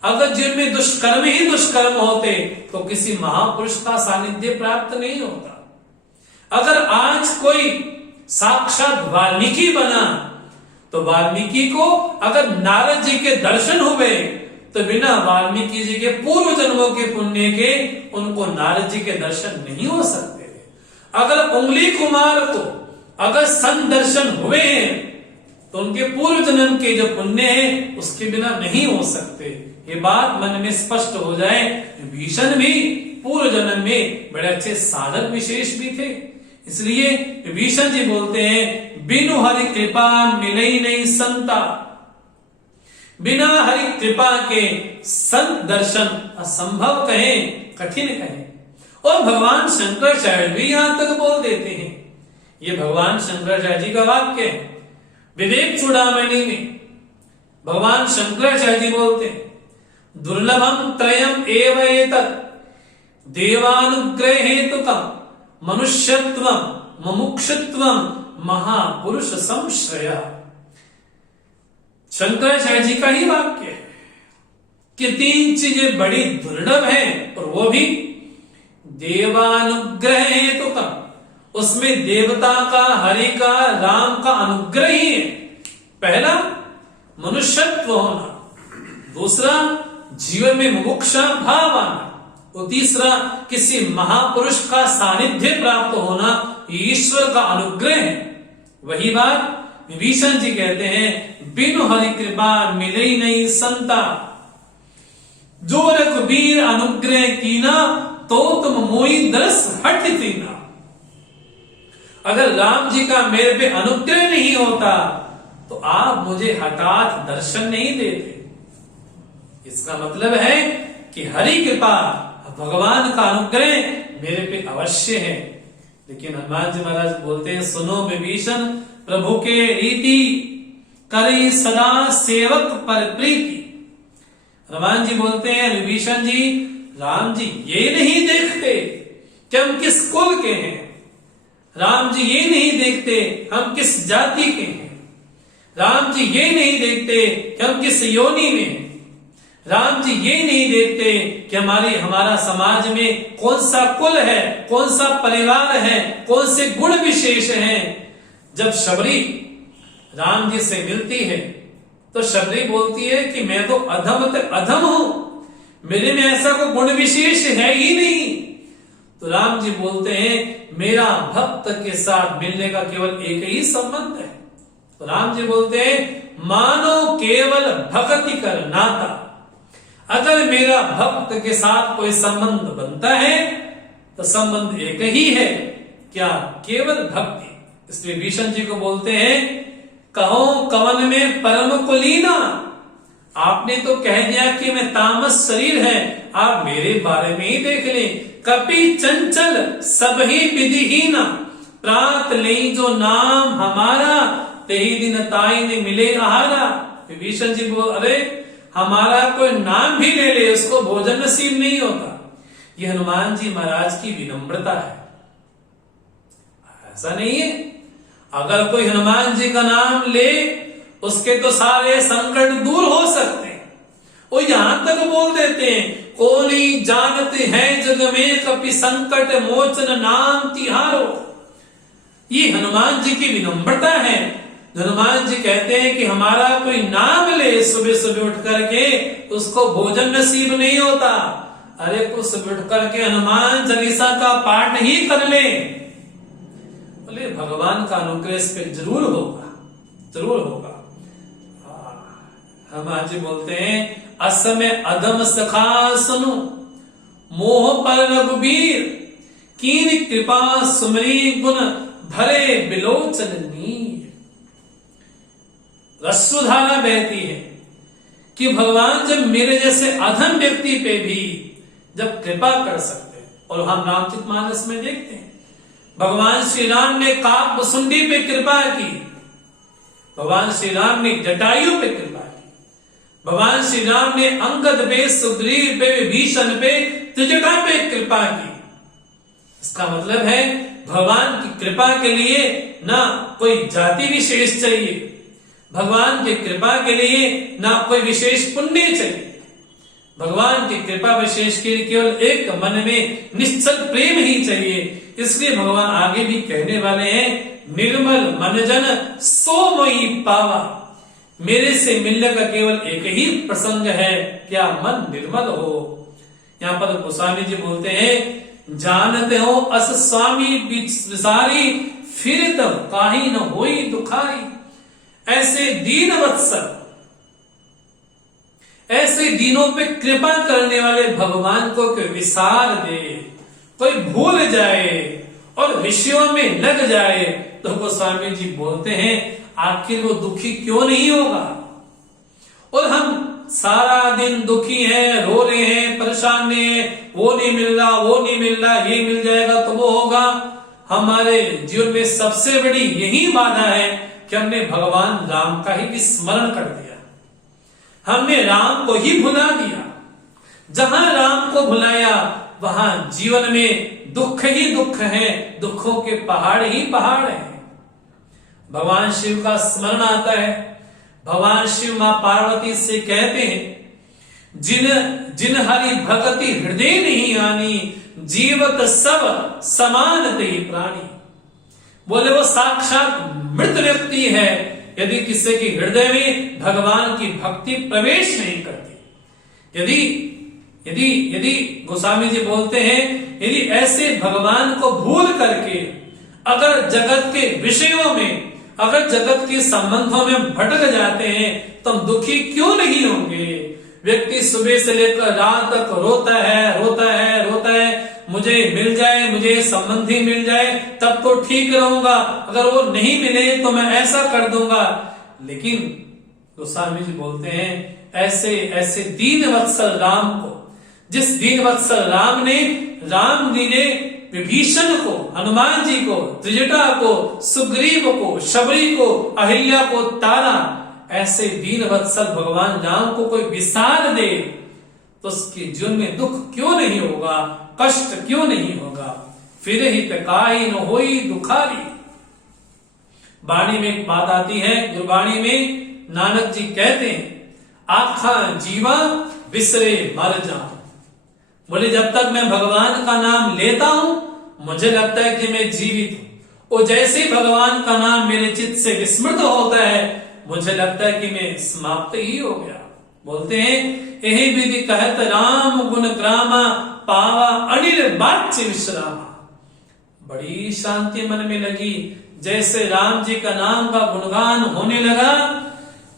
अगर जिनमें दुष्कर्म ही दुष्कर्म होते तो किसी महापुरुष का सानिध्य प्राप्त नहीं होता। अगर आज कोई साक्षात वाल्मीकि बना तो वाल्मीकि को अगर नारद जी के दर्शन हुए तो बिना वाल्मीकि जी के पूर्व जन्मों के पुण्य के उनको नारद जी के दर्शन नहीं हो सकते। अगर उंगली कुमार को अगर सन दर्शन हुए हैं तो उनके पूर्व जन्म के जो पुण्य है उसके बिना नहीं हो सकते। ये बात मन में स्पष्ट हो जाए। भीषण भी पूर्व जन्म में बड़े अच्छे साधक विशेष भी थे, इसलिए विभीषण जी बोलते हैं बिनु हरि कृपा मिले ही नहीं संता। बिना हरि कृपा के संत दर्शन असंभव कहें, कठिन कहें। और भगवान शंकराचार्य भी यहां तक बोल देते हैं, ये भगवान शंकराचार्य जी का वाक्य है। विवेक चूड़ामणि में भगवान शंकराचार्य जी बोलते हैं, दुर्लभम त्रयम एव एतत् देवानुग्रह हेतुकम् मनुष्यत्वम मुमुक्षुत्वम महापुरुष संश्रय। शंकराचार्य जी का ही वाक्य है कि तीन चीजें बड़ी दुर्लभ हैं, और वो भी देवानुग्रह हेतुकम्, उसमें देवता का, हरि का, राम का अनुग्रह ही है। पहला मनुष्यत्व होना, दूसरा जीवन में मुमुक्षा भाव आना, और तीसरा किसी महापुरुष का सानिध्य प्राप्त होना, ईश्वर का अनुग्रह है। वही बात विभीषण जी कहते हैं, बिनु हरि कृपा मिले ही नहीं संता। जो रघुबीर अनुग्रह कीना, तो तुम मोहि दरस हट तीना। अगर राम जी का मेरे पे अनुग्रह नहीं होता तो आप मुझे हठात दर्शन नहीं देते। इसका मतलब है कि हरि कृपा, भगवान का अनुग्रह मेरे पे अवश्य है। लेकिन हनुमान जी महाराज बोलते हैं, सुनो विभीषण, प्रभु के रीति करे सदा सेवक पर प्रीति। हनुमान जी बोलते हैं, विभीषण जी, राम जी ये नहीं देखते कि हम किस कुल के हैं, राम जी ये नहीं देखते हम किस जाति के हैं, राम जी ये नहीं देखते कि हम किस योनि में हैं, राम जी ये नहीं देखते कि हमारा समाज में कौन सा कुल है, कौन सा परिवार है, कौन से गुण विशेष हैं। जब शबरी राम जी से मिलती है तो शबरी बोलती है कि मैं तो अधम तक अधम हूं, मेरे में ऐसा कोई गुण विशेष है ही नहीं। तो राम जी बोलते हैं, मेरा भक्त के साथ मिलने का केवल एक ही संबंध है। तो राम जी बोलते हैं, मानो केवल भक्ति कर नाता। अगर मेरा भक्त के साथ कोई संबंध बनता है तो संबंध एक ही है, क्या? केवल भक्ति। इसलिए भीषण जी को बोलते हैं, कहो कवन में परम कुलीना। आपने तो कह दिया कि मैं तामस शरीर है, आप मेरे बारे में ही देख लें। कपि चंचल सब ही विधिहीना, प्रात ले जो नाम हमारा, तेही दिन ताई ने मिले आहारा। विभीषण जी बोल, अरे हमारा कोई नाम भी ले ले, उसको भोजन नसीब नहीं होता। ये हनुमान जी महाराज की विनम्रता है। ऐसा नहीं है, अगर कोई हनुमान जी का नाम ले उसके तो सारे संकट दूर हो सकते हैं। वो यहां तक बोल देते हैं, कोई जानते हैं जग में कपि संकट मोचन नाम तिहारो। ये हनुमान जी की विनम्रता है। हनुमान जी कहते हैं कि हमारा कोई नाम ले, सुबह सुबह उठ करके उसको भोजन नसीब नहीं होता। अरे कुछ सुबह उठ करके हनुमान चालीसा का पाठ ही कर ले, बोले भगवान का अनुग्रह इस पे जरूर होगा, जरूर होगा। हनुमान जी बोलते हैं, असमय अधम सखा सुनु, मोह पर रघुबीर, कीन कृपा सुमरी गुण, भरे बिलोचन नीर। रसुधारा बहती है कि भगवान जब मेरे जैसे अधम व्यक्ति पे भी जब कृपा कर सकते हैं, और हम रामचरितमानस में देखते हैं भगवान श्री राम ने काकभुसुंडी पे कृपा की, भगवान श्री राम ने जटायु पे कृपा की, भगवान श्री राम ने अंगद पे, सुग्रीव पे, विभीषण पे, त्रिजटा पे कृपा की। इसका मतलब है भगवान की कृपा के लिए ना कोई जाति विशेष चाहिए, भगवान की कृपा के लिए ना कोई विशेष पुण्य चाहिए, भगवान की कृपा विशेष के लिए केवल एक मन में निश्चल प्रेम ही चाहिए। इसलिए भगवान आगे भी कहने वाले हैं, निर्मल मन जन सो मोहि पावा। मेरे से मिलने का केवल एक ही प्रसंग है, क्या मन निर्मल हो। यहाँ पर गोस्वामी जी बोलते हैं, जानते हो अस स्वामी विसारी, फिर तब काही न होई दुखाई। ऐसे दीन वत्सल, ऐसे दीनों पे कृपा करने वाले भगवान को कोई विसार दे, कोई भूल जाए और विषयों में लग जाए, तो गोस्वामी जी बोलते हैं आखिर वो दुखी क्यों नहीं होगा। और हम सारा दिन दुखी हैं, रो रहे हैं, परेशान हैं, वो नहीं मिल रहा, वो नहीं मिल रहा, ये मिल जाएगा तो वो होगा। हमारे जीवन में सबसे बड़ी यही बाधा है कि हमने भगवान राम का ही स्मरण कर दिया, हमने राम को ही भुला दिया। जहां राम को भुलाया वहां जीवन में दुख ही दुख है, दुखों के पहाड़ ही पहाड़ हैं। भगवान शिव का स्मरण आता है, भगवान शिव मां पार्वती से कहते हैं, जिन जिन हरि भक्ति हृदय नहीं आनी, जीवत सब समान ते प्राणी। बोले वो साक्षात मृत व्यक्ति है यदि किसी के हृदय में भगवान की भक्ति प्रवेश नहीं करती। यदि यदि यदि गोस्वामी जी बोलते हैं, यदि ऐसे भगवान को भूल करके अगर जगत के विषयों में, अगर जगत के संबंधों में भटक जाते हैं तो हम दुखी क्यों नहीं होंगे। व्यक्ति सुबह से लेकर रात तक रोता है, रोता है, रोता है, मुझे मिल जाए, मुझे संबंधी मिल जाए तब तो ठीक रहूंगा, अगर वो नहीं मिले तो मैं ऐसा कर दूंगा। लेकिन गोस्वामी जी बोलते हैं, ऐसे ऐसे दीन वत्सल राम को, जिस दीन वत्सल राम जी ने विभीषण को, हनुमान जी को, त्रिजटा को, सुग्रीव को, शबरी को, अहिल्या को तारा, ऐसे दीन वत्सल भगवान राम को कोई विसार दे तो उसके जीवन में दुख क्यों नहीं होगा, कष्ट क्यों नहीं होगा। फिर ही काई न होई दुखारी। वाणी में एक बात आती है, गुरबाणी में नानक जी कहते हैं, आखा जीवा बिसरे मर जाऊं। बोले जब तक मैं भगवान का नाम लेता हूं मुझे लगता है कि मैं जीवित हूं, और जैसे ही भगवान का नाम मेरे चित्त से विस्मृत होता है मुझे लगता है कि मैं समाप्त ही हो गया। बोलते हैं, यही विधि कहत राम गुण ग्रामा, पावा अनिल बाच्य विश्रामा। बड़ी शांति मन में लगी, जैसे राम जी का नाम का गुणगान होने लगा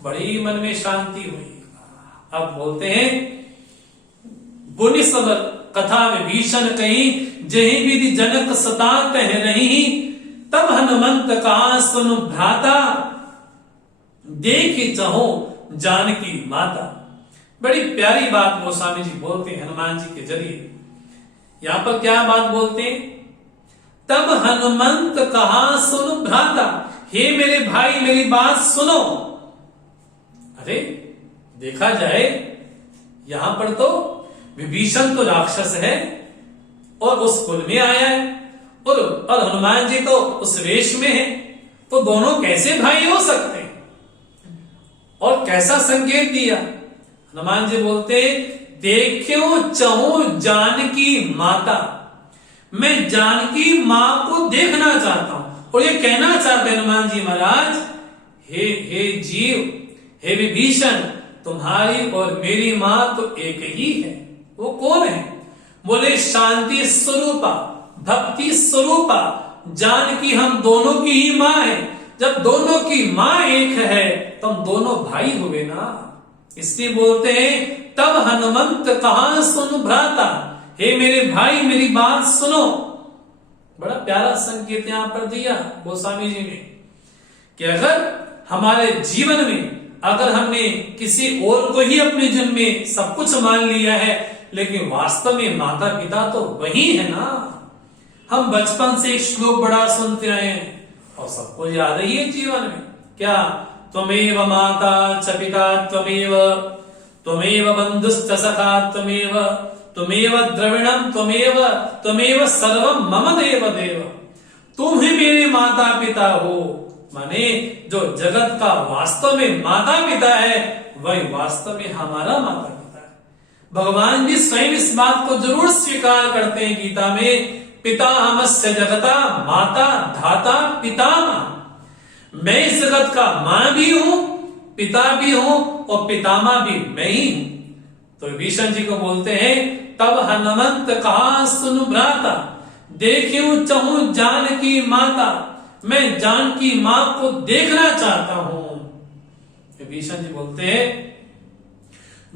बड़ी मन में शांति हुई। अब बोलते हैं, गुण सब कथा में भीषण कही, जही विधि जनक सतात है नहीं, तब हनुमंत कहा सुन भ्राता, देख चाहो जानकी माता। बड़ी प्यारी बात गोस्वामी जी बोलते हैं हनुमान जी के जरिए। यहां पर क्या बात बोलते हैं? तब हनुमंत कहा सुन भ्राता, हे मेरे भाई मेरी बात सुनो। अरे देखा जाए यहां पर तो विभीषण तो राक्षस है और उस कुल में आया है और हनुमान जी तो उस वेश में है, तो दोनों कैसे भाई हो सकते हैं? और कैसा संकेत दिया? हनुमान जी बोलते, देखो चहु जानकी माता, मैं जानकी मां को देखना चाहता हूं। और ये कहना चाहते हनुमान जी महाराज, हे जीव, हे विभीषण, तुम्हारी और मेरी मां तो एक ही है। वो कौन है? बोले शांति स्वरूपा, भक्ति स्वरूपा जानकी हम दोनों की ही मां है। जब दोनों की मां एक है तो हम दोनों भाई हुए ना। इसलिए बोलते हैं तब हनुमंत कहा सुन भ्राता, हे मेरे भाई मेरी बात सुनो। बड़ा प्यारा संकेत यहां पर दिया गोस्वामी जी ने कि अगर हमारे जीवन में अगर हमने किसी और को ही अपने जन्म में सब कुछ मान लिया है, लेकिन वास्तव में माता पिता तो वही है ना। हम बचपन से एक श्लोक बड़ा सुनते आए हैं और सबको याद ही है जीवन में, क्या? त्वमेव माता च पिता त्वमेव, त्वमेव बंधुश्च सखा त्वमेव, त्वमेव द्रविणम त्वमेव, त्वमेव सर्वम मम देव देव। तुम ही मेरे माता पिता हो, माने जो जगत का वास्तव में माता पिता है वही वास्तव में हमारा माता पिता है। भगवान भी स्वयं इस बात को जरूर स्वीकार करते हैं गीता में, पिता हमस्य जगता माता धाता पितामह। मैं इस जगत का मां भी हूं, पिता भी हूं और पितामह भी मैं ही हूं। तो विभीषण जी को बोलते हैं तब हनुमंत कहा सुन भ्राता, देखूं चहु जानकी माता, मैं जानकी मां को देखना चाहता हूं। विभीषण जी बोलते हैं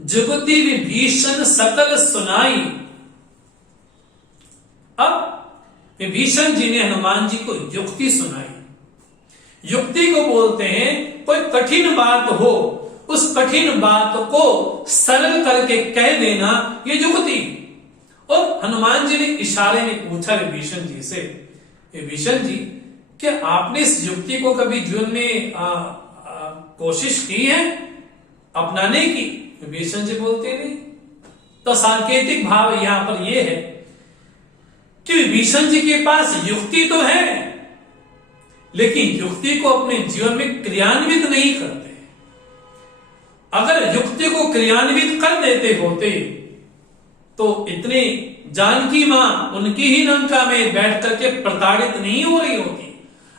जुगति विभीषण सकल सुनाई। अब विभीषण जी ने हनुमान जी को युक्ति सुनाई। युक्ति को बोलते हैं कोई कठिन बात हो, उस कठिन बात को सरल करके कह देना, ये युक्ति। और हनुमान जी ने इशारे में पूछा विभीषण जी से, विभीषण जी क्या आपने इस युक्ति को कभी जीवन में कोशिश की है अपनाने की? विभीषण जी बोलते नहीं। तो सांकेतिक भाव यहां पर यह है कि विभीषण जी के पास युक्ति तो है, लेकिन युक्ति को अपने जीवन में क्रियान्वित नहीं करते। अगर युक्ति को क्रियान्वित कर देते होते तो इतने जानकी मां उनकी ही लंका में बैठ करके प्रताड़ित नहीं हो रही होती।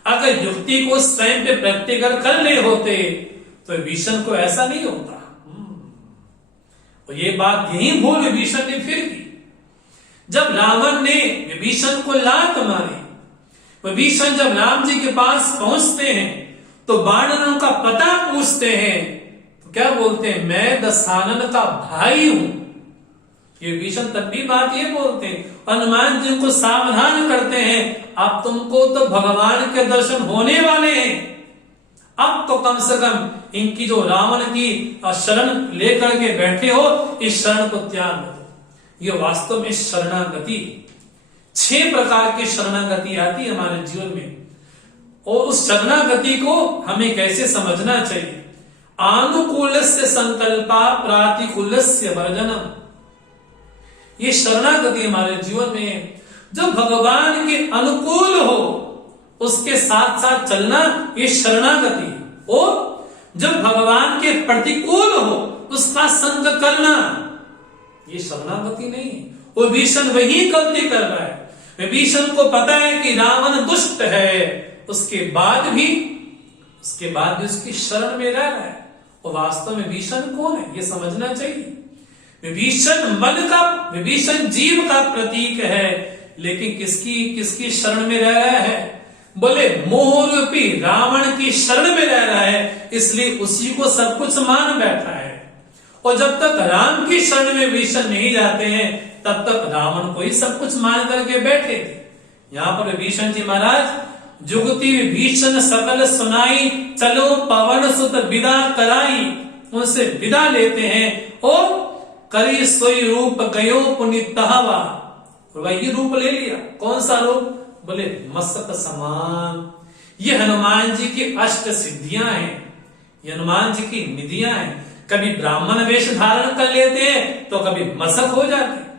अगर युक्ति को स्वयं पे प्रत्यगर कर ले होते तो विभीषण को ऐसा नहीं होता। तो ये बात यही भूल विभीषण ने फिर की। जब रावण ने विभीषण को लात मारी, विभीषण जब राम जी के पास पहुंचते हैं तो वानरों का पता पूछते हैं तो क्या बोलते हैं? मैं दशानन का भाई हूं। ये विभीषण तब भी बात ये बोलते हैं। हनुमान जी को सावधान करते हैं, अब तुमको तो भगवान के दर्शन होने वाले हैं, अब तो कम से कम इनकी जो रावण की शरण लेकर के बैठे हो, इस शरण को त्याग दो। ये वास्तव में शरणागति। 6 प्रकार की शरणागति आती है हमारे जीवन में, और उस शरणागति को हमें कैसे समझना चाहिए? आनुकूलस्य संकल्पा प्रातिकूलस्य वर्जनम। ये शरणागति हमारे जीवन में जो भगवान के अनुकूल हो उसके साथ साथ चलना, ये शरणागति। और जब भगवान के प्रतिकूल हो उसका संग करना, ये शरणागति नहीं है। वो विभीषण वही गलती कर रहा है। विभीषण को पता है कि रावण दुष्ट है, उसके बाद भी उसकी शरण में रह रहा है। और वास्तव में विभीषण कौन है ये समझना चाहिए। विभीषण जीव का प्रतीक है, लेकिन किसकी शरण में रह रहा है? बोले मोह रूपी रावण की शरण में रह रहा है, इसलिए उसी को सब कुछ मान बैठा है। और जब तक राम की शरण में विभीषण नहीं जाते हैं तब तक रावण को ही सब कुछ मान करके बैठे थे। यहाँ पर विभीषण जी महाराज जुगति विभीषण सकल सुनाई, चलो पवन सुत विदा कराई। उनसे विदा लेते हैं और करी सोई रूप गयो पुनित तहवा, और वही रूप ले लिया। कौन सा रूप? बोले मस्तक समान। ये हनुमान जी की अष्ट सिद्धियां हैं, ये हनुमान जी की निधियां हैं। कभी ब्राह्मण वेश धारण कर लेते हैं तो कभी मसक हो जाते।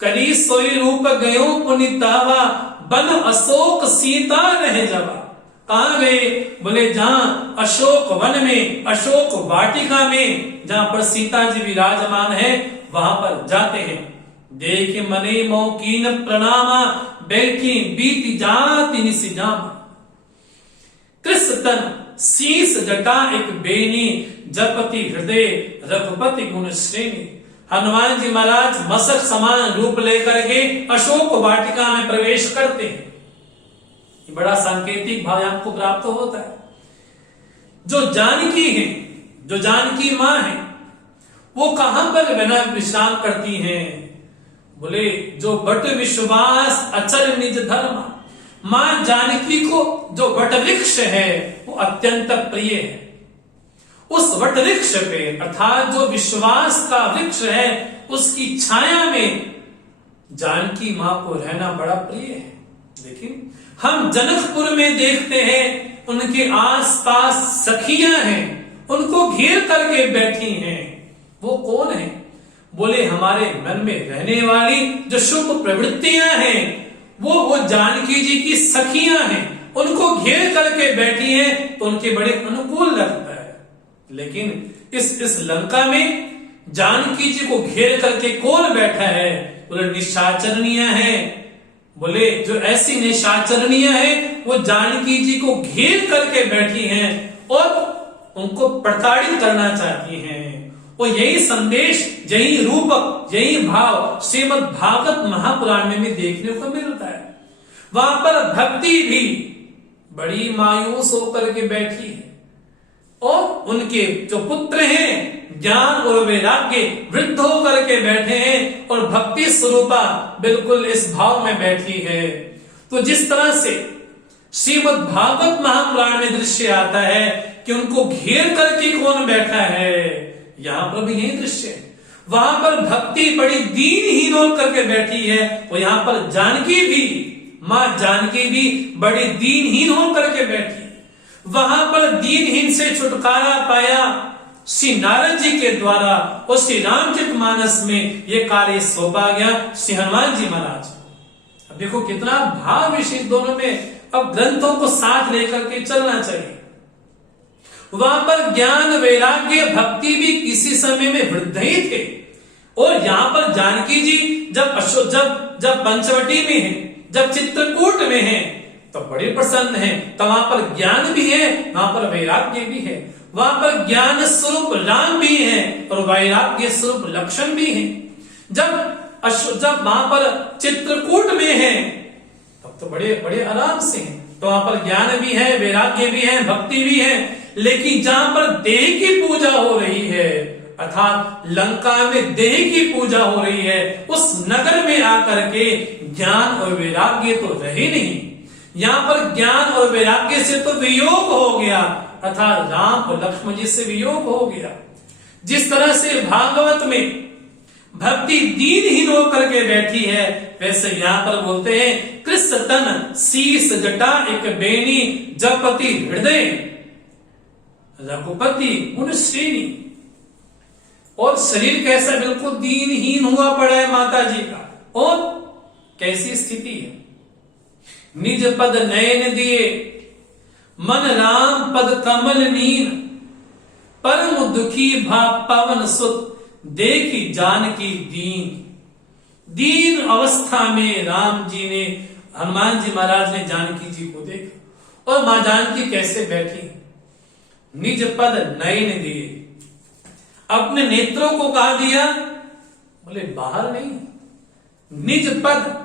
करी सोई रूप गयो पुनित तहवा, बन अशोक सीता रह जवा। कहां गए? बोले जहां अशोक वन में, अशोक वाटिका में, जहां पर सीता जी विराजमान है, वहां पर जाते हैं। देख मने मौकीन प्रणामा, बैठी बीत जाति निसिजामा। कृष्ण शीस जटा एक बेनी, जपति हृदय रघुपति गुण श्रेणी। हनुमान जी महाराज मसक समान रूप लेकर के अशोक वाटिका में प्रवेश करते हैं। ये बड़ा सांकेतिक भाव आपको प्राप्त होता है। जो जानकी है, जो जानकी मां है, वो कहां पर बिना विश्राम करती हैं? बोले जो बट विश्वास अचल निज धर्म। मां जानकी को जो वट वृक्ष है वो अत्यंत प्रिय है। उस वट वृक्ष पे अर्थात जो विश्वास का वृक्ष है, उसकी छाया में जानकी मां को रहना बड़ा प्रिय है। लेकिन हम जनकपुर में देखते हैं उनके आसपास सखियां हैं, उनको घेर करके बैठी हैं। वो कौन है? बोले हमारे मन में रहने वाली जो शुभ प्रवृत्तियां हैं, वो जानकी जी की सखियां हैं, उनको घेर करके बैठी हैं, तो उनके बड़े अनुकूल लगता है। लेकिन इस लंका में जानकी जी को घेर करके कौन बैठा है? बोले निशाचरणियां हैं। बोले जो ऐसी निशाचरणियां हैं वो जानकी जी को घेर करके बैठी हैं और उनको प्रताड़ित करना चाहती हैं। और यही संदेश, यही रूप, यही भाव श्रीमद् भागवत महापुराण में भी देखने को मिलता है। वहां पर भक्ति भी बड़ी मायूस होकर के बैठी है और उनके जो पुत्र हैं ज्ञान और वैराग्य वृद्ध होकर के बैठे हैं और भक्ति स्वरूपा बिल्कुल इस भाव में बैठी है। तो जिस तरह से श्रीमद् भागवत महापुराण में दृश्य आता है कि उनको घेर करके कौन बैठा है, यहां पर भी यही दृश्य है। वहां पर भक्ति बड़ी दीनहीन होकर के बैठी है और यहां पर जानकी भी, मां जानकी भी बड़ी दीनहीन होकर के बैठी। वहां पर दीनहीन से छुटकारा पाया श्री नारद जी के द्वारा और श्री रामचरितमानस में ये कार्य सौंपा गया श्री हनुमान जी महाराज। अब देखो कितना भाव विशेष दोनों में। अब ग्रंथों को साथ लेकर के चलना चाहिए। वहां पर ज्ञान वैराग्य भक्ति भी किसी समय में वृद्ध ही थे और यहाँ पर जानकी जी जब पंचवटी में है, जब चित्रकूट में है, तो बड़े प्रसन्न है। तो वहां पर ज्ञान भी है, वहां पर वैराग्य भी है। वहां पर ज्ञान स्वरूप राम भी है और वैराग्य स्वरूप लक्ष्मण भी है। जब वहां पर चित्रकूट में है तब तो बड़े बड़े आराम से है। तो वहां पर ज्ञान भी है, वैराग्य भी है, भक्ति भी है। लेकिन जहां पर देह की पूजा हो रही है, अर्थात लंका में देह की पूजा हो रही है, उस नगर में आकर के ज्ञान और वैराग्य तो रहे नहीं। यहाँ पर ज्ञान और वैराग्य से तो वियोग हो गया, अर्थात राम और लक्ष्मण जी से वियोग हो गया। जिस तरह से भागवत में भक्ति दीनहीन होकर के बैठी है, वैसे यहाँ पर बोलते हैं कृष्ण तन शीस जटा एक बेनी, जपति हृदय रघुपति गुण श्रेणी। और शरीर कैसा? बिल्कुल दीनहीन हुआ पड़ा है माता जी का। और कैसी स्थिति है? निज पद नयन दिए, मन राम पद कमल नीन, परम दुखी भा पवन सुत, देखी जानकी दीन अवस्था में राम जी ने, हनुमान जी महाराज ने जानकी जी को देखा। और मां जानकी कैसे बैठी? निज पद नयन दिए, अपने नेत्रों को कहा दिया? बोले बाहर नहीं, निज पद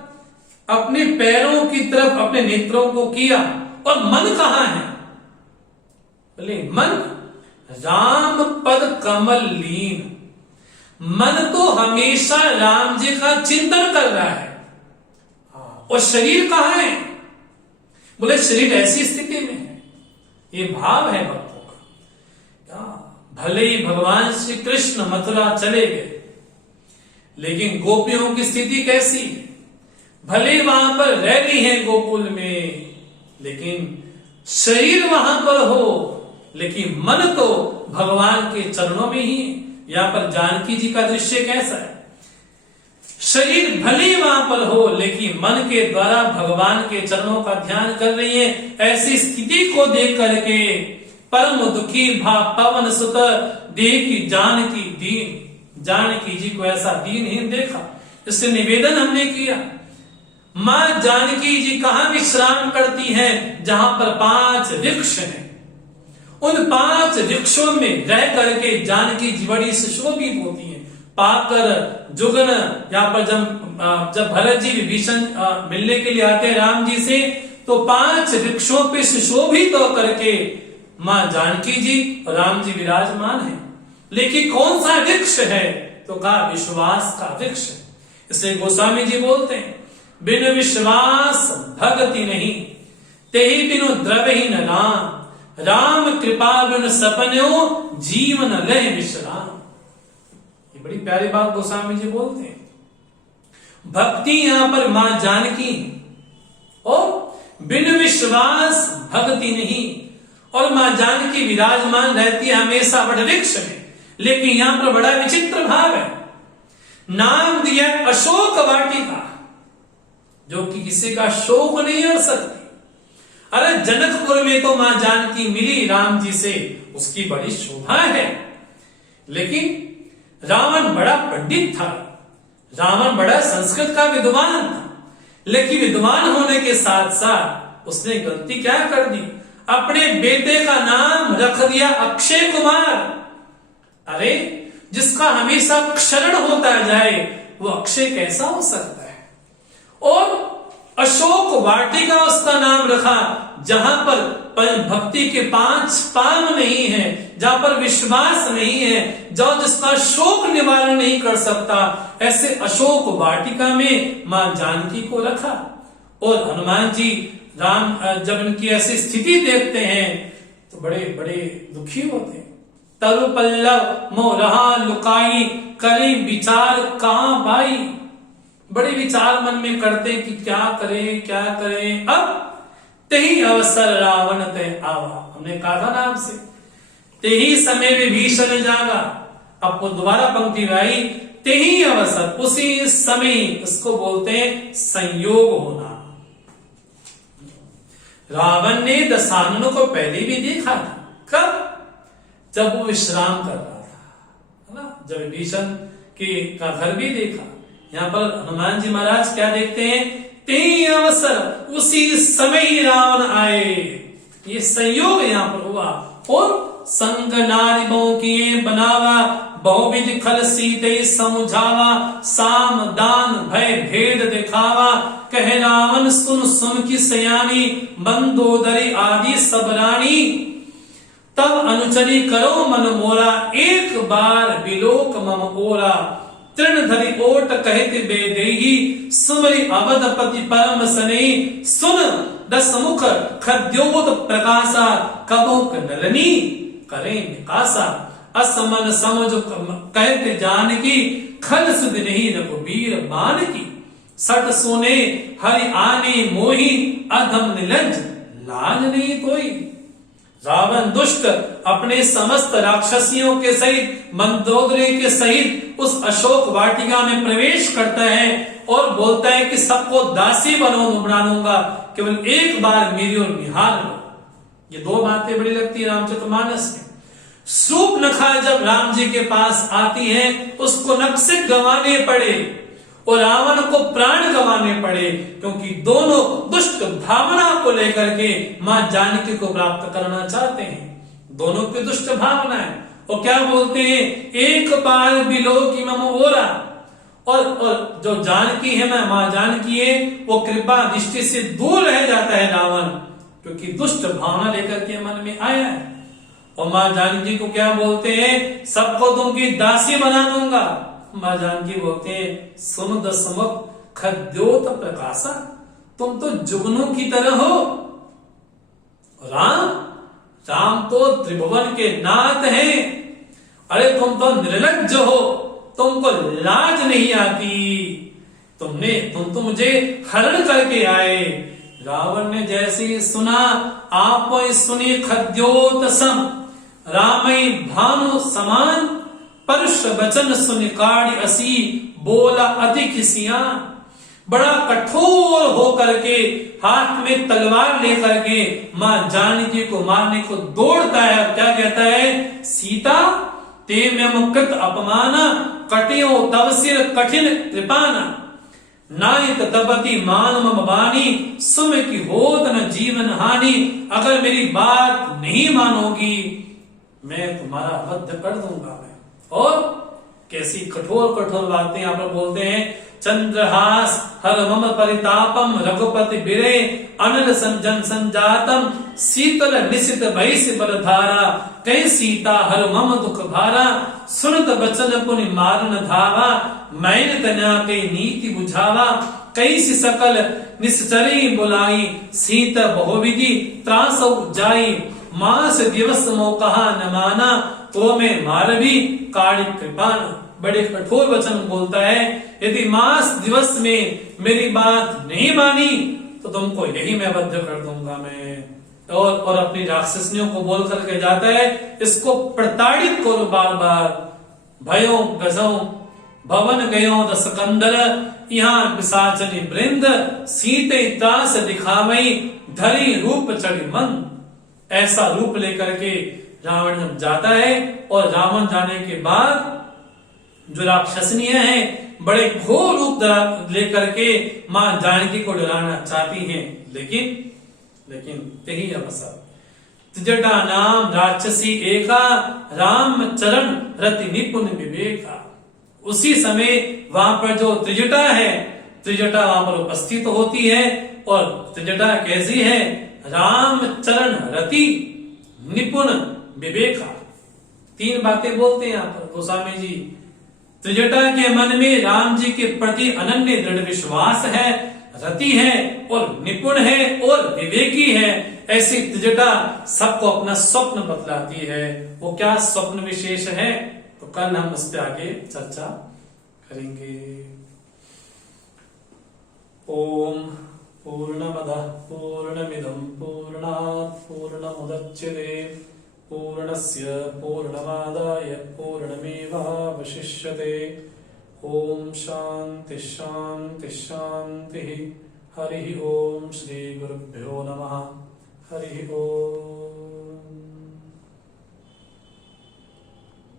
अपने पैरों की तरफ अपने नेत्रों को किया। और मन कहां है? बोले मन राम पद कमल लीन। मन तो हमेशा राम जी का चिंतन कर रहा है। और शरीर कहां है? बोले शरीर ऐसी स्थिति में है, ये भाव है भक्तों का। भले ही भगवान श्री कृष्ण मथुरा चले गए, लेकिन गोपियों की स्थिति कैसी है? भले वहां पर रह रही है गोकुल में, लेकिन शरीर वहां पर हो, लेकिन मन तो भगवान के चरणों में ही है। यहां पर जानकी जी का दृश्य कैसा है? शरीर भले वहां पर हो, लेकिन मन के द्वारा भगवान के चरणों का ध्यान कर रही है। ऐसी स्थिति को देख करके परम दुखी भा पवन सुत देखी जानकी दीन, जानकी जी को ऐसा दीनहीन देखा, इससे निवेदन हमने किया। मां जानकी जी कहां विश्राम करती हैं? जहां पर 5 वृक्ष हैं। उन 5 वृक्षों में रह करके जानकी जी बड़ी सुशोभित होती हैं। पाकर जुगन, यहाँ पर जब भरत जी विभीषण मिलने के लिए आते हैं राम जी से, तो 5 वृक्षों पे सुशोभित होकर के मां जानकी जी और राम जी विराजमान है। लेकिन कौन सा वृक्ष है? तो कहा विश्वास का वृक्ष। इसलिए गोस्वामी जी बोलते हैं, बिन विश्वास भगति नहीं, तेहि बिनु द्रवहि न राम, राम कृपा बिनु सपन्यो जीवन लय विश्राम। ये बड़ी प्यारी बात गोस्वामी जी बोलते हैं। भक्ति यहां पर मां जानकी और बिन विश्वास भक्ति नहीं, और मां जानकी विराजमान रहती है हमेशा वट वृक्ष में। लेकिन यहां पर बड़ा विचित्र भाव है। नाम दिया अशोक वाटिका, जो कि किसी का शोक नहीं कर सकती। अरे जनकपुर में तो मां जानकी मिली राम जी से, उसकी बड़ी शोभा है। लेकिन रावण बड़ा पंडित था, रावण बड़ा संस्कृत का विद्वान था, लेकिन विद्वान होने के साथ साथ उसने गलती क्या कर दी? अपने बेटे का नाम रख दिया अक्षय कुमार। अरे जिसका हमेशा क्षरण होता जाए वो अक्षय कैसा हो सकता है? और अशोक वाटिका उसका नाम रखा, जहां पर भक्ति के 5 पाम नहीं है, जहां पर विश्वास नहीं है, जो जिसका शोक निवारण नहीं कर सकता, ऐसे अशोक वाटिका में मां जानकी को रखा। और हनुमान जी राम जब इनकी ऐसी स्थिति देखते हैं तो बड़े बड़े दुखी होते हैं। तरु पल्लव मोरहा लुकाई, करें विचार कहां पाई। बड़े विचार मन में करते कि क्या करें क्या करें। अब तेही अवसर रावण ते आवा, हमने कहा था नाम से, तेही समय विभीषण जागा। अब वो दोबारा पंक्ति आई, तेही अवसर, उसी समय, इसको बोलते हैं संयोग होना। रावण ने दशाननों को पहले भी देखा था। कब? जब वो विश्राम कर रहा था, है ना? जब विभीषण का घर भी देखा। यहाँ पर हनुमान जी महाराज क्या देखते हैं? तेही अवसर, उसी समय ही रावण आए। ये संयोग यहाँ पर हुआ। और संग नारी बहु किए बनावा, बहुविध खल सीते समझावा, साम दान भय भेद दिखावा, कह रावण सुन सुन की सयानी, मंदोदरी आदि सब रानी। तब अनुचरी करो मन मोरा, एक बार बिलोक मम ओरा। तृण धरि ओट कहते बेदेही, सुमरि अवधपति परम सनेही। सुन दस मुख खद्योत प्रकाशा, कबोक नलनी करें विकासा। असमन समझ कहते जानकी, खल सुध नहीं रघुबीर मान की। सट सोने हरि आने मोही, अधम निलज्ज लाज नहीं कोई। रावण दुष्ट अपने समस्त राक्षसियों के सहित, मंदोदरी के सहित उस अशोक वाटिका में प्रवेश करता है और बोलता है कि सबको दासी बनाऊंगा, केवल एक बार मेरी ओर निहार लो। ये 2 बातें बड़ी लगती है रामचरितमानस में। शूर्पणखा जब राम जी के पास आती है, उसको नक्सिक गंवाने पड़े और रावण को प्राण गंवाने पड़े, क्योंकि दोनों दुष्ट भावना को लेकर के मां जानकी को प्राप्त करना चाहते हैं। दोनों की दुष्ट भावना है। और क्या बोलते हैं? एक बार बिलो की मम ओरा। और जो जानकी है ना, मां जानकी है, वो कृपा दृष्टि से दूर रह जाता है रावण, क्योंकि दुष्ट भावना लेकर के मन में आया है। और मां जानकी को क्या बोलते हैं? सबको तुमकी दासी बना दूंगा। मां जानकी बोलते हैं, सुन दसमुख खद्योत प्रकाशा, तुम तो जुगनू की तरह हो, राम राम तो त्रिभुवन के नाथ हैं। अरे तुम तो निर्लज्ज हो, तुमको लाज नहीं आती, तुम तो मुझे हरण करके आए। रावण ने जैसे ही सुना, आप सुनी खद्योत सम रामई भानु समान, परुष वचन सुनि काढ़ी असी, बोला अति खिसियान। बड़ा कठोर होकर के हाथ में तलवार लेकर के मां जानकी को मारने को दौड़ता है। क्या कहता है? सीता ते में कृत अपमान, कटियो तव सिर कठिन कृपाना, नायत तपति मान मम बानी, सुम की होत न जीवन हानि। अगर मेरी बात नहीं मानोगी मैं तुम्हारा वध कर दूंगा मैं। और कैसी कठोर कठोर बातें यहाँ पर बोलते हैं। चंद्रहास हर मम परितापम, रघुपति बिरे अनल संजन संजातम, शीतल निशित भैस पर धारा, कई सीता हर मम दुख भारा, सुनत बचन पुनि मारन धावा, मैंने तन्या के नीति बुझावा, कई सी सकल निश्चरी बुलाई, सीत बहुविधि त्रास उपजाई, मास दिवस मोकहा न माना, तो मैं मारवी काढ़ी कृपाना। बड़े कठोर वचन बोलता है, यदि मास दिवस में मेरी बात नहीं मानी तो तुमको यही मैं बद्ध कर दूंगा मैं। और अपनी राक्षसनियों को बोल करके जाता है, इसको प्रताड़ित करो बार बार। भयो गजो भवन गयो दस कंदर, यहाँ पिशाचनी वृंद, सीते त्रास दिखावई, धरी रूप चढ़ी मन। ऐसा रूप लेकर के रावण जब जाता है, और रावण जाने के बाद जो राक्षसनियां हैं बड़े घोर रूप लेकर के मां जानकी को डराना चाहती हैं, लेकिन यही अवसर। त्रिजटा नाम राक्षसी एका, राम चरण रति निपुण विवेका। उसी समय वहां पर जो त्रिजटा है, त्रिजटा वहां पर उपस्थित होती है। और त्रिजटा कैसी है? राम चरण रति निपुण विवेका। तीन बातें बोलते हैं यहाँ पर गोस्वामी जी। त्रिजटा के मन में राम जी के प्रति अनन्य दृढ़ विश्वास है, रति है और निपुण है और विवेकी है। ऐसी त्रिजटा सबको अपना स्वप्न बतलाती है। वो क्या स्वप्न विशेष है, तो कल हम उस पर आगे चर्चा करेंगे। ओम पूर्णमदः पूर्णमिदं पूर्णात् पूर्णमुदच्यते, पूर्णस्य पूर्णमादाय पूर्णमेवावशिष्यते। ओम शांति शांति शांति। हरि ओम। श्री गुरुभ्यो नमः। हरि ओम।